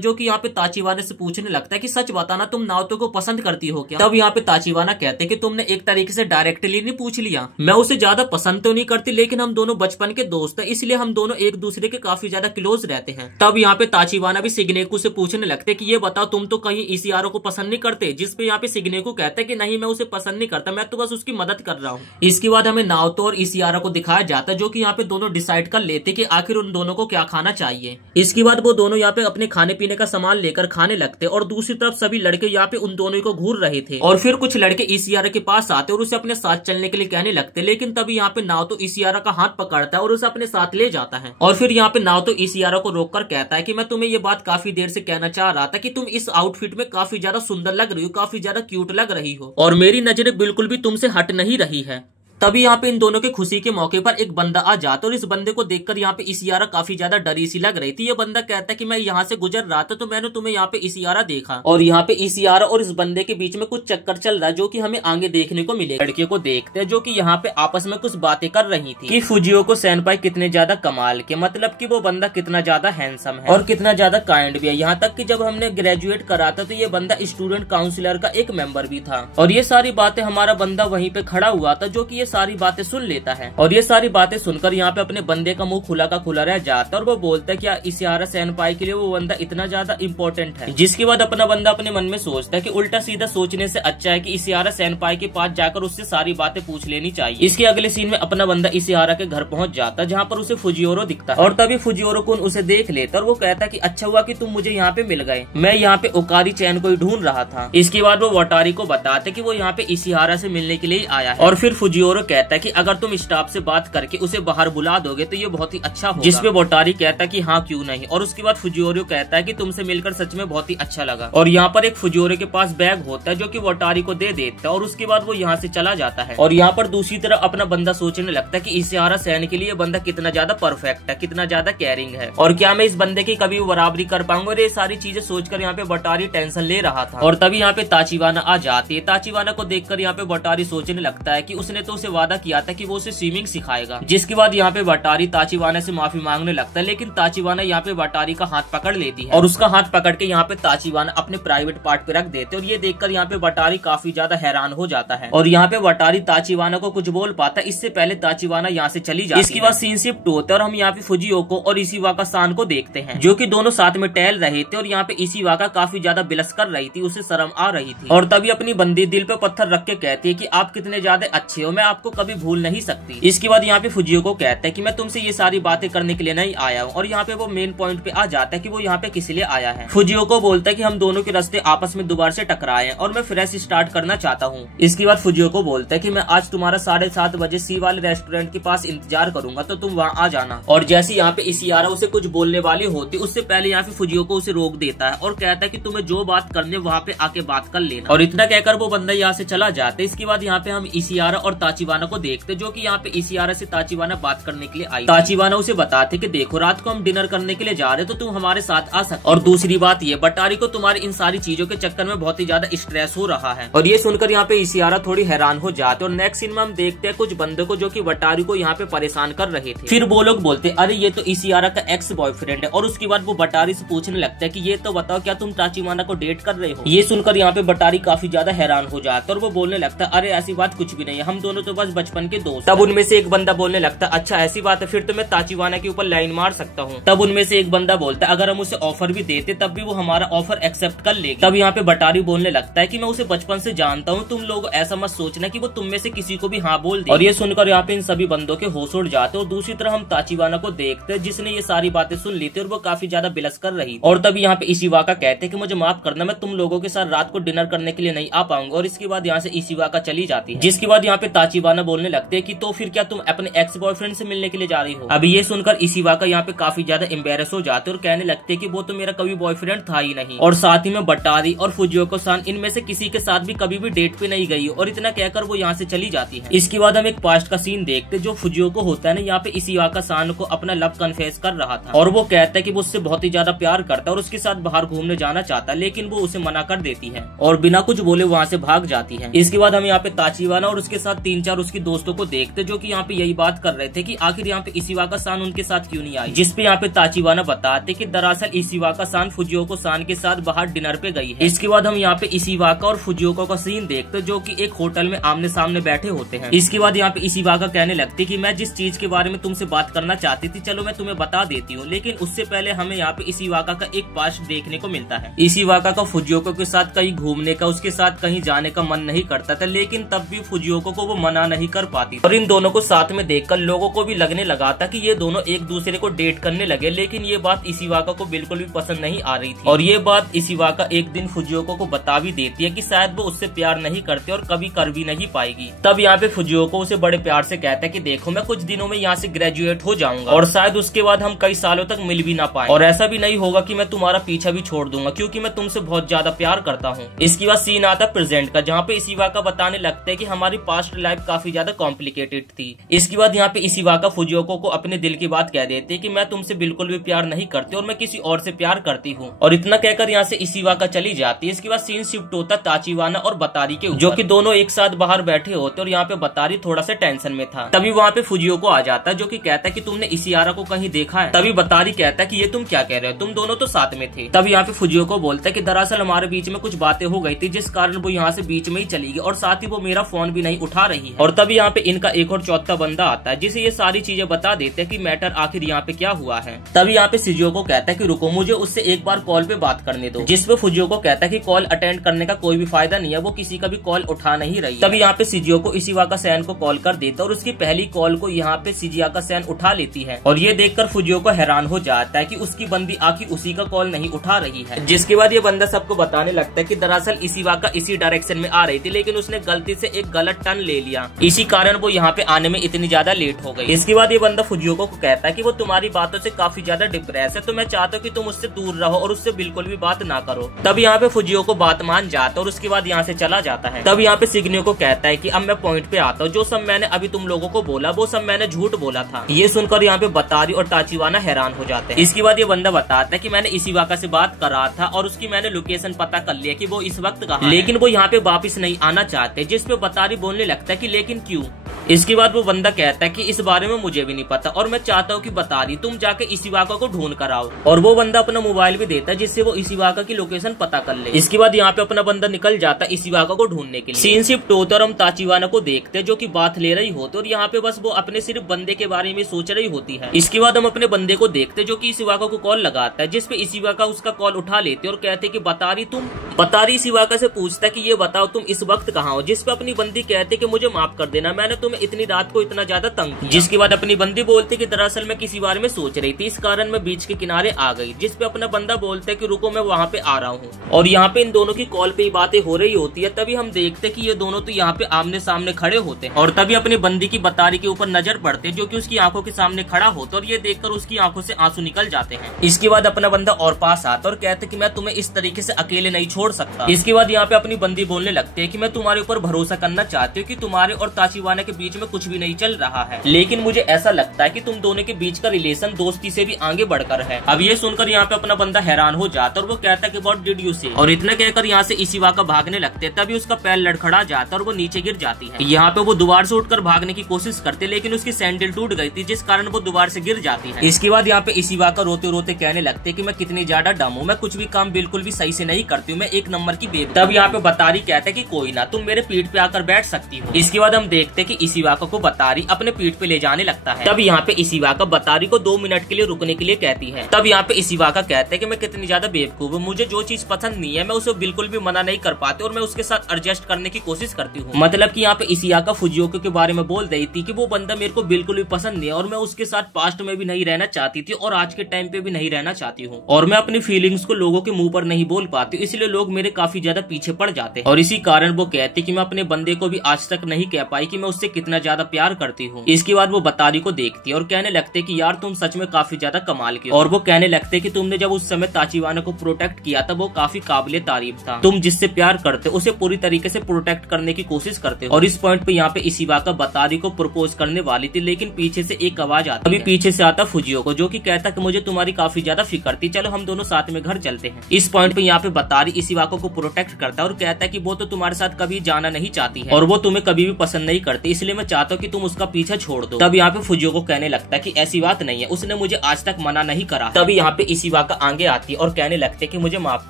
जो कि यहाँ पे ताचिबाना से पूछने लगता है कि सच बताना तुम नाओतो को पसंद करती हो क्या। तब यहाँ पे ताचिबाना कहते कि तुमने एक तरीके से डायरेक्टली नहीं पूछ लिया, मैं उसे ज्यादा पसंद तो नहीं करती, लेकिन हम दोनों बचपन के दोस्त हैं, इसलिए हम दोनों एक दूसरे के काफी ज्यादा क्लोज रहते हैं। तब यहाँ पे ताचिबाना भी सिग्नेको से पूछने लगते कि ये बताओ तुम तो कहीं इशियारा को पसंद नहीं करते, जिसपे यहाँ पे सिग्नेको कहता है कि नहीं मैं उसे पसंद नहीं करता, मैं तो बस उसकी मदद कर रहा हूँ। इसके बाद हमें नाओतो और इशियारा को दिखाया जाता है, जो कि यहाँ पे दोनों डिसाइड कर लेते कि आखिर उन दोनों को क्या खाना चाहिए। इसके बाद वो दोनों यहाँ पे अपने खाने पीने का सामान लेकर खाने लगते, और दूसरी तरफ सभी लड़के यहाँ पे उन दोनों को घूर रहे थे। और फिर कुछ लड़के इशियारा के पास आते और उसे अपने साथ चलने के लिए कहने लगते, लेकिन तभी यहाँ पे नाओतो इशियारा का हाथ पकड़ता है और उसे अपने साथ ले जाता है। और फिर यहाँ पे नाओतो इशियारा को रोककर कहता है कि मैं तुम्हें ये बात काफी देर से कहना चाह रहा था कि तुम इस आउटफिट में काफी ज्यादा सुंदर लग रही हो, काफी ज्यादा क्यूट लग रही हो, और मेरी नजरें बिल्कुल भी तुमसे हट नहीं रही है। तभी यहाँ पे इन दोनों के खुशी के मौके पर एक बंदा आ जाता, और इस बंदे को देखकर यहाँ पे इशियारा काफी ज्यादा डरी सी लग रही थी। ये बंदा कहता है कि मैं यहाँ से गुजर रहा था तो मैंने तुम्हें यहाँ पे इशियारा देखा, और यहाँ पे इशियारा और इस बंदे के बीच में कुछ चक्कर चल रहा है, जो कि हमें आगे देखने को मिले। लड़कियों को देखते हैं जो कि यहाँ पे आपस में कुछ बातें कर रही थी कि फुजिओको सेनपाई कितने ज्यादा कमाल के, मतलब कि वो बंदा कितना ज्यादा हैंडसम है और कितना ज्यादा काइंड भी है। यहाँ तक कि जब हमने ग्रेजुएट करा था तो ये बंदा स्टूडेंट काउंसिलर का एक मेंबर भी था, और ये सारी बातें हमारा बंदा वहीं पे खड़ा हुआ था, जो कि ये सारी बातें सुन लेता है। और ये सारी बातें सुनकर यहाँ पे अपने बंदे का मुंह खुला का खुला रह जाता है, और वो बोलता है कि इशियारा सेनपाई के लिए वो बंदा इतना ज्यादा इम्पोर्टेंट है। जिसके बाद अपना बंदा अपने मन में सोचता है कि उल्टा सीधा सोचने से अच्छा है कि इशियारा सेनपाई के पास जाकर उससे सारी बातें पूछ लेनी चाहिए। इसके अगले सीन में अपना बंदा इशियारा के घर पहुंच जाता है, जहाँ पर उसे फुजिओरो दिखता है, और तभी फुजिओरो कुन उसे देख लेता है और वो कहता है कि अच्छा हुआ कि तुम मुझे यहाँ पे मिल गए, मैं यहाँ पे ओकारी चैन को ही ढूंढ रहा था। इसके बाद वो वटारी को बताते कि वो यहाँ पे इशियारा से मिलने के लिए आया है, और फिर फुजिओरो कहता है कि अगर तुम स्टाफ से बात करके उसे बाहर बुला दोगे तो ये बहुत ही अच्छा होगा। जिसपे वटारी कहता है कि हाँ क्यों नहीं, और उसके बाद फुजिओरो कहता है कि तुमसे मिलकर सच में बहुत ही अच्छा लगा। और यहाँ पर एक फुजिओरो के पास बैग होता है, जो कि वटारी को दे देता है, और उसके बाद वो यहाँ से चला जाता है। और यहाँ पर दूसरी तरफ अपना बंदा सोचने लगता है कि इशियारा सेन के लिए बंदा कितना ज्यादा परफेक्ट है, कितना ज्यादा केयरिंग है, और क्या मैं इस बंदे की कभी बराबरी कर पाऊंगा। और ये सारी चीजें सोचकर यहाँ पे वटारी टेंशन ले रहा था, और तभी यहाँ पे ताचिबाना आ जाती है। ताचिबाना को देखकर यहाँ पे वटारी सोचने लगता है कि उसने तो उसे वादा किया था कि वो उसे स्विमिंग सिखाएगा। जिसके बाद यहाँ पे वटारी ताचिबाना से माफी मांगने लगता है, लेकिन ताचिबाना यहाँ पे वटारी का हाथ पकड़ लेती है, और उसका हाथ पकड़ के यहाँ पे ताचिबाना अपने प्राइवेट पार्ट पे रख देते, और ये देखकर यहाँ पे वटारी काफी ज्यादा हैरान हो जाता है, और यहाँ पे वटारी ताचिबाना को कुछ बोल पाता इससे पहले ताचिबाना यहाँ से चली जाती है। इसके बाद सीन शिफ्ट होता है और हम यहाँ पे फुजिओको और इशिवाका सान को देखते हैं, जो कि दोनों साथ में टहल रहे थे, और यहाँ पे इशिवाका काफी ज्यादा बिलस कर रही थी, उसे शर्म आ रही थी, और तभी अपनी बंदी दिल पे पत्थर रख के कहती है कि आप कितने ज्यादा अच्छे हो, मैं आपको कभी भूल नहीं सकती। इसके बाद यहाँ पे फुजिओको कहता है कि मैं तुमसे ये सारी बातें करने के लिए नहीं आया हूँ, और यहाँ पे वो मेन पॉइंट पे आ जाता है कि वो यहाँ पे किस लिए आया है। फुजिओको बोलता है कि हम दोनों के रास्ते आपस में दोबारा से टकराए हैं और मैं फ्रेश स्टार्ट करना चाहता हूँ। इसके बाद फुजिओको बोलता है कि मैं आज तुम्हारा 7:30 बजे सी वाले रेस्टोरेंट के पास इंतजार करूंगा, तो तुम वहाँ आ जाना। और जैसे यहाँ पे इशियारा उसे कुछ बोलने वाली होती, उससे पहले यहाँ पे फुजिओको उसे रोक देता है और कहता है कि तुम्हें जो बात करने वहाँ पे आके बात कर लेना, और इतना कहकर वो बंदा यहाँ से चला जाता है। इसके बाद यहाँ पे हम इशियारा और ताचिबाना को देखते, जो कि यहाँ पे इशियारा से ताचिबाना बात करने के लिए आई। ताचिबाना उसे बताते कि देखो रात को हम डिनर करने के लिए जा रहे, तो तुम हमारे साथ आ सकते। और दूसरी बात ये, वटारी को तुम्हारी इन सारी चीजों के चक्कर में बहुत ही ज्यादा स्ट्रेस हो रहा है। और ये सुनकर यहाँ पे इशियारा थोड़ी हैरान हो जाते, और नेक्स्ट सीन में हम देखते हैं कुछ बंदों को जो कि वटारी को यहाँ पे परेशान कर रहे थे। फिर वो लोग बोलते अरे ये तो इशियारा का एक्स बॉयफ्रेंड है, और उसके बाद वो वटारी से पूछने लगता है कि ये तो बताओ क्या तुम ताचिबाना को डेट कर रहे हो। ये सुनकर यहाँ पे वटारी काफी ज्यादा हैरान हो जाता है, और वो बोलने लगता है अरे ऐसी बात कुछ भी नहीं है, हम दोनों तो तो बस बचपन के दोस्त। तब उनमें से एक बंदा बोलने लगता अच्छा ऐसी बात है, फिर तो मैं ताचिवाना के ऊपर लाइन मार सकता हूँ। तब उनमें से एक बंदा बोलता अगर हम उसे ऑफर भी देते तब भी वो हमारा ऑफर एक्सेप्ट कर लेगी। तब यहाँ पे बटारी बोलने लगता है कि मैं उसे बचपन से जानता हूँ, तुम लोग ऐसा मत सोचना कि वो तुम में से किसी को भी हाँ बोल दे। और ये सुनकर यहाँ पे इन सभी बंदों के होश उड़ जाते और दूसरी तरफ हम ताचिवाना को देखते जिसने ये सारी बातें सुन ली थी और वो काफी ज्यादा बिलस कर रही। और तभी यहाँ पे इशिवाका कहते कि मुझे माफ करना, मैं तुम लोगों के साथ रात को डिनर करने के लिए नहीं आ पाऊंगा। और इसके बाद यहाँ से इशिवाका चली जाती है, जिसके बाद यहाँ पे ताचिवाना बोलने लगते हैं कि तो फिर क्या तुम अपने एक्स बॉयफ्रेंड से मिलने के लिए जा रही हो। अभी ये सुनकर इशिवाका यहाँ पे काफी ज्यादा एम्बेरस हो जाते और कहने लगते कि वो तो मेरा कभी बॉयफ्रेंड था ही नहीं, और साथ ही में बटारी और फुजियोको-सान इनमें से किसी के साथ भी कभी भी डेट पे नहीं गई। और इतना कहकर वो यहाँ से चली जाती है। इसके बाद हम एक पास्ट का सीन देखते जो फुजियोको होता है ना, यहाँ पे इशिवाका-सान को अपना लव कन्फेस कर रहा था और वो कहता है कि वो उससे बहुत ही ज्यादा प्यार करता है और उसके साथ बाहर घूमने जाना चाहता है, लेकिन वो उसे मना कर देती है और बिना कुछ बोले वहाँ से भाग जाती है। इसके बाद हम यहाँ पे ताचिवाना और उसके साथ 3-4 उसकी दोस्तों को देखते जो कि यहाँ पे यही बात कर रहे थे कि आखिर यहाँ पे इशिवाका-सान उनके साथ क्यों नहीं आई। जिसपे यहाँ पे ताचिवाना बताते कि दरअसल इशिवाका-सान फुजियोको-सान के साथ बाहर डिनर पे गई है। इसके बाद हम यहाँ पे इशिवाका और फुजियोको का सीन देखते जो कि एक होटल में आमने सामने बैठे होते हैं। इसके बाद यहाँ पे इशिवाका कहने लगती कि मैं जिस चीज के बारे में तुमसे बात करना चाहती थी चलो मैं तुम्हें बता देती हूँ, लेकिन उससे पहले हमें यहाँ पे इशिवाका का एक पास्ट देखने को मिलता है। इशिवाका का फुजियोको के साथ कहीं घूमने का, उसके साथ कहीं जाने का मन नहीं करता था, लेकिन तब भी फुजियोको को वो मना नहीं कर पाती और इन दोनों को साथ में देखकर लोगों को भी लगने लगा था कि ये दोनों एक दूसरे को डेट करने लगे। लेकिन ये बात इशिवाका को बिल्कुल भी पसंद नहीं आ रही थी और ये बात इशिवाका एक दिन फुजियोको को बता भी देती है कि शायद वो उससे प्यार नहीं करते और कभी कर भी नहीं पाएगी। तब यहाँ पे फुजियोको उसे बड़े प्यार से कहता है कि देखो मैं कुछ दिनों में यहाँ से ग्रेजुएट हो जाऊंगा और शायद उसके बाद हम कई सालों तक मिल भी ना पाए, और ऐसा भी नहीं होगा कि मैं तुम्हारा पीछा भी छोड़ दूंगा क्योंकि मैं तुमसे बहुत ज्यादा प्यार करता हूँ। इसके बाद सीन आता प्रेजेंट का, जहाँ पे इशिवाका बताने लगते हैं कि हमारी पास्ट लाइफ काफी ज्यादा कॉम्प्लिकेटेड थी। इसके बाद यहाँ पे इशिवाका फुजियोको को अपने दिल की बात कह देते कि मैं तुमसे बिल्कुल भी प्यार नहीं करती और मैं किसी और से प्यार करती हूँ, और इतना कहकर यहाँ से इशिवाका चली जाती है। इसके बाद सीन शिफ्ट होता ताचिवाना और बतारी के, जो कि दोनों एक साथ बाहर बैठे होते और यहाँ पे बतारी थोड़ा सा टेंशन में था। तभी वहाँ पे फुजियोको आ जाता है जो कि कहता है कि तुमने इशियारा को कहीं देखा है। तभी बतारी कहता है कि ये तुम क्या कह रहे हो, तुम दोनों तो साथ में थे। तब यहाँ पे फुजियोको बोलता है कि दरअसल हमारे बीच में कुछ बातें हो गई थी जिस कारण वो यहाँ से बीच में ही चली गई और साथ ही वो मेरा फोन भी नहीं उठा रही है। और तभी यहाँ पे इनका एक और चौथा बंदा आता है जिसे ये सारी चीजें बता देते हैं कि मैटर आखिर यहाँ पे क्या हुआ है। तभी यहाँ पे शिजुओको कहता है कि रुको मुझे उससे एक बार कॉल पे बात करने दो, जिसपे फुजियोको कहता है कि कॉल अटेंड करने का कोई भी फायदा नहीं है, वो किसी का भी कॉल उठा नहीं रही। तभी यहाँ पे शिजुओको इशिवाका-सैन को कॉल कर देता है और उसकी पहली कॉल को यहाँ पे शिजुओका-सैन उठा लेती है और ये देखकर फुजियोको हैरान हो जाता है कि उसकी बंदी आखिर उसी का कॉल नहीं उठा रही है। जिसके बाद ये बंदा सबको बताने लगता है कि दरअसल इशिवाका इसी डायरेक्शन में आ रही थी लेकिन उसने गलती से एक गलत टर्न ले लिया, इसी कारण वो यहाँ पे आने में इतनी ज्यादा लेट हो गई। इसके बाद ये बंदा फुजियोको को कहता है कि वो तुम्हारी बातों से काफी ज्यादा डिप्रेस है, तो मैं चाहता हूँ कि तुम उससे दूर रहो और उससे बिल्कुल भी बात ना करो। तब यहाँ पे फुजियोको बात मान जाता है और उसके बाद यहाँ से चला जाता है। तब यहाँ पे सिग्नियो को कहता है कि अब मैं पॉइंट पे आता हूँ, जो सब मैंने अभी तुम लोगों को बोला वो सब मैंने झूठ बोला था। ये सुनकर यहाँ पे बतारी और ताचिवाना हैरान हो जाते हैं। इसके बाद ये बंदा बताता है कि मैंने इशिवाका से बात कर रहा था और उसकी मैंने लोकेशन पता कर लिया कि वो इस वक्त कहाँ है, लेकिन वो यहाँ पे वापस नहीं आना चाहते। जिसपे बतारी बोलने लगता है कि लेकिन क्यों। इसके बाद वो बंदा कहता है कि इस बारे में मुझे भी नहीं पता और मैं चाहता हूँ कि बतारी तुम जाके इशिवाका को ढूंढ कर आओ, और वो बंदा अपना मोबाइल भी देता है जिससे वो इशिवाका की लोकेशन पता कर ले। इसके बाद यहाँ पे अपना बंदा निकल जाता है इशिवाका को ढूंढने के लिए। सीन शिफ्ट होता और हम ताचिवाना को देखते हैं जो कि बात ले रही होती और यहाँ पे बस वो अपने सिर्फ बंदे के बारे में सोच रही होती है। इसके बाद हम अपने बंदे को देखते जो कि इशिवाका को कॉल लगाता है, जिसपे इशिवाका उसका कॉल उठा लेते और कहते कि बतारी तुम। बतारी इशिवाका से पूछता है कि ये बताओ तुम इस वक्त कहाँ हो, जिसपे अपनी बंदी कहते कि मुझे माफ कर देना, मैंने तुम्हें इतनी रात को इतना ज्यादा तंग किया। जिसके बाद अपनी बंदी बोलती कि दरअसल मैं किसी बारे में सोच रही थी, इस कारण मैं बीच के किनारे आ गई। जिसपे अपना बंदा बोलते कि रुको मैं वहाँ पे आ रहा हूँ, और यहाँ पे इन दोनों की कॉल पे ही बातें हो रही होती है। तभी हम देखते कि ये दोनों तो यहाँ पे आमने सामने खड़े होते हैं और तभी अपनी बंदी की बतारी के ऊपर नजर पड़ते जो कि उसकी आंखों के सामने खड़ा होता और ये देखकर उसकी आंखों से आंसू निकल जाते हैं। इसके बाद अपना बंदा और पास आता और कहते कि मैं तुम्हें इस तरीके से अकेले नहीं छोड़ सकता। इसके बाद यहाँ पे अपनी बंदी बोलने लगते हैं कि मैं तुम्हारे ऊपर भरोसा करना चाहती हूँ कि तुम्हारे और ताचिवाना के बीच में कुछ भी नहीं चल रहा है, लेकिन मुझे ऐसा लगता है कि तुम दोनों के बीच का रिलेशन दोस्ती से भी आगे बढ़कर है। अब ये सुनकर यहाँ पे अपना बंदा हैरान हो जाता और वो कहता है कि व्हाट डिड यू से, और इतना कहकर यहाँ से इशिवाका भागने लगते हैं। तभी उसका पैर लड़खड़ा जाता और वो नीचे गिर जाती है। यहाँ पे वो दोबारा से उठकर भागने की कोशिश करते लेकिन उसकी सैंडल टूट गई थी, जिस कारण वो दोबारा से गिर जाती है। इसके बाद यहाँ पे इशिवाका रोते रोते कहने लगते कि मैं कितनी ज्यादा डम हूँ, मैं कुछ भी काम बिल्कुल भी सही से नहीं करती हूँ, मैं एक नंबर की बेवकूफ। तब यहाँ पे बतारी कहते कि कोई ना, तुम मेरे पीठ पे आकर बैठ सकती हो। इसके बाद हम देखते कि इशिवाका को बतारी अपने पीठ पे ले जाने लगता है। तब यहाँ पे इशिवाका बतारी को 2 मिनट के लिए रुकने के लिए कहती है। तब यहाँ पे इशिवाका कहते हैं कि मैं कितनी ज्यादा बेवकूफ हूँ, मुझे जो चीज पसंद नहीं है मैं उसे बिल्कुल भी मना नहीं कर पाती और मैं उसके साथ एडजस्ट करने की कोशिश करती हूँ। मतलब कि यहाँ पे इशिवाका फुजियोका के बारे में बोल रही थी कि वो बंदा मेरे को बिल्कुल भी पसंद नहीं है और मैं उसके साथ पास्ट में भी नहीं रहना चाहती थी और आज के टाइम पे भी नहीं रहना चाहती हूँ, और मैं अपनी फीलिंग्स को लोगों के मुंह पर नहीं बोल पाती, इसलिए लोग मेरे काफी ज्यादा पीछे पड़ जाते हैं। और इसी कारण वो कहती कि मैं अपने बंदे को भी आज तक नहीं कह पाई कि मैं उससे कितना ज्यादा प्यार करती हूँ। इसके बाद वो बतारी को देखती है और कहने लगते कि यार तुम सच में काफी ज्यादा कमाल की हो। और वो कहने लगते कि तुमने जब उस समय ताचिवाना को प्रोटेक्ट किया था वो काफी काबिले तारीफ था, तुम जिससे प्यार करते उसे पूरी तरीके से प्रोटेक्ट करने की कोशिश करते हो। और इस पॉइंट पे यहाँ पे इशिवाका बतारी को प्रपोज करने वाली थी, लेकिन पीछे से एक आवाज आती है। अभी पीछे से आता फुजियोका जो कि कहता कि मुझे तुम्हारी काफी ज्यादा फिक्र थी, चलो हम दोनों साथ में घर चलते हैं। इस पॉइंट पे यहाँ पे बतारी इशिवाका को प्रोटेक्ट करता है और कहता है कि वो तो तुम्हारे साथ कभी जाना नहीं चाहती है और वो तुम्हें कभी भी पसंद नहीं करती, इसलिए मैं चाहता हूँ कि तुम उसका पीछा छोड़ दो। तब यहाँ पे फुजियोका कहने लगता है कि ऐसी बात नहीं है, उसने मुझे आज तक मना नहीं करा। तभी यहाँ पे इशिवाका आगे आती है और कहने लगते कि मुझे माफ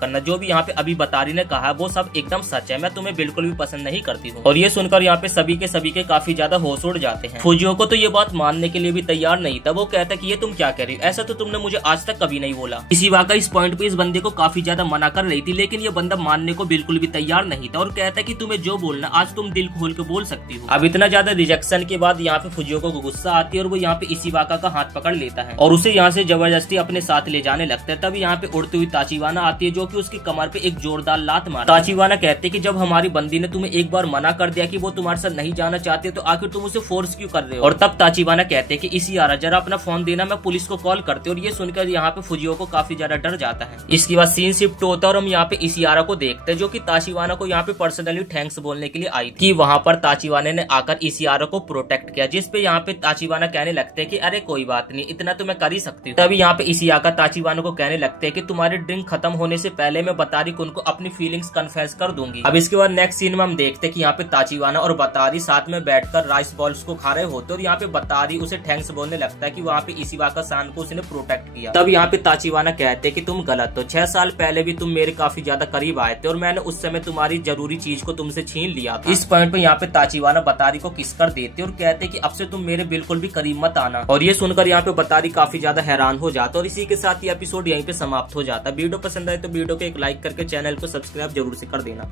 करना, जो भी यहाँ पे अभी बतारी ने कहा वो सब एकदम सच है, मैं तुम्हें बिल्कुल भी पसंद नहीं करती हूँ। और ये सुनकर यहाँ पे सभी के काफी ज्यादा होश उड़ जाते हैं। फुजियोका तो ये बात मानने के लिए भी तैयार नहीं था, वो कहता कि ये तुम क्या कह रही हो, ऐसा तो तुमने मुझे आज तक कभी नहीं बोला। इशिवाका इस पॉइंट पे इस बंदे को काफी ज्यादा मना कर रही थी, लेकिन ये बंदा मानने को बिल्कुल भी तैयार नहीं था और कहता कि तुम्हें जो बोलना आज तुम दिल खोल के बोल सकती हो। अब इतना ज्यादा रिजेक्शन के बाद यहाँ पे फुजियोका को गुस्सा आती है और वो यहाँ पे इशिवाका का हाथ पकड़ लेता है और उसे यहाँ से जबरदस्ती अपने साथ ले जाने लगता है। तब यहाँ पे उड़ती हुई ताचिवाना आती है जो कि उसकी कमर पे एक जोरदार लात मारती है। ताचिवाना कहते कि जब हमारी बंदी ने तुम्हें एक बार मना कर दिया कि वो तुम्हारे साथ नहीं जाना चाहती तो आखिर तुम उसे फोर्स क्यों कर रहे हो। और तब ताचिवाना कहते कि इशियारा जरा अपना फोन देना, मैं पुलिस को कॉल करते। और ये सुनकर यहाँ पे फुजियोका काफी ज्यादा डर जाता है। इसके बाद सीन शिफ्ट होता है और हम यहाँ पे इशियारा को देखते हैं जो कि ताचिवाना को यहाँ पे पर्सनली थैंक्स बोलने के लिए आई थी कि वहाँ पर ताचिवाना ने आकर इशियारा को प्रोटेक्ट किया, जिस पे यहाँ पे ताचिवाना कहने लगते हैं कि अरे कोई बात नहीं, इतना तो मैं कर ही सकती हूँ। तभी यहाँ पे इशियाका ताचिवाना को कहने लगते हैं कि तुम्हारी ड्रिंक खत्म होने से पहले मैं बतारी को उनको अपनी फीलिंग्स कन्फेस कर दूंगी। अब इसके बाद नेक्स्ट सीन में हम देखते हैं कि यहाँ पे ताचिवाना और बतारी साथ में बैठकर राइस बॉल्स को खा रहे होते और यहाँ पे बतारी उसे थैंक्स बोलने लगता है कि वहाँ पे इशिवाका सान को उसने प्रोटेक्ट किया। तब यहाँ पे ताचिवाना कहते कि तुम गलत हो, 6 साल पहले भी तुम मेरे काफी ज्यादा करीब आए थे और मैंने उस समय तुम्हारी जरूरी चीज को तुमसे छीन लिया था। इस पॉइंट पे यहाँ पे ताचिवाना बतारी को किस कर देते और कहते कि अब से तुम मेरे बिल्कुल भी करीब मत आना। और ये सुनकर यहाँ पे बतारी काफी ज्यादा हैरान हो जाता और इसी के साथ ये एपिसोड यहीं पे समाप्त हो जाता। वीडियो पसंद आए तो वीडियो को एक लाइक करके चैनल को सब्सक्राइब जरूर से कर देना।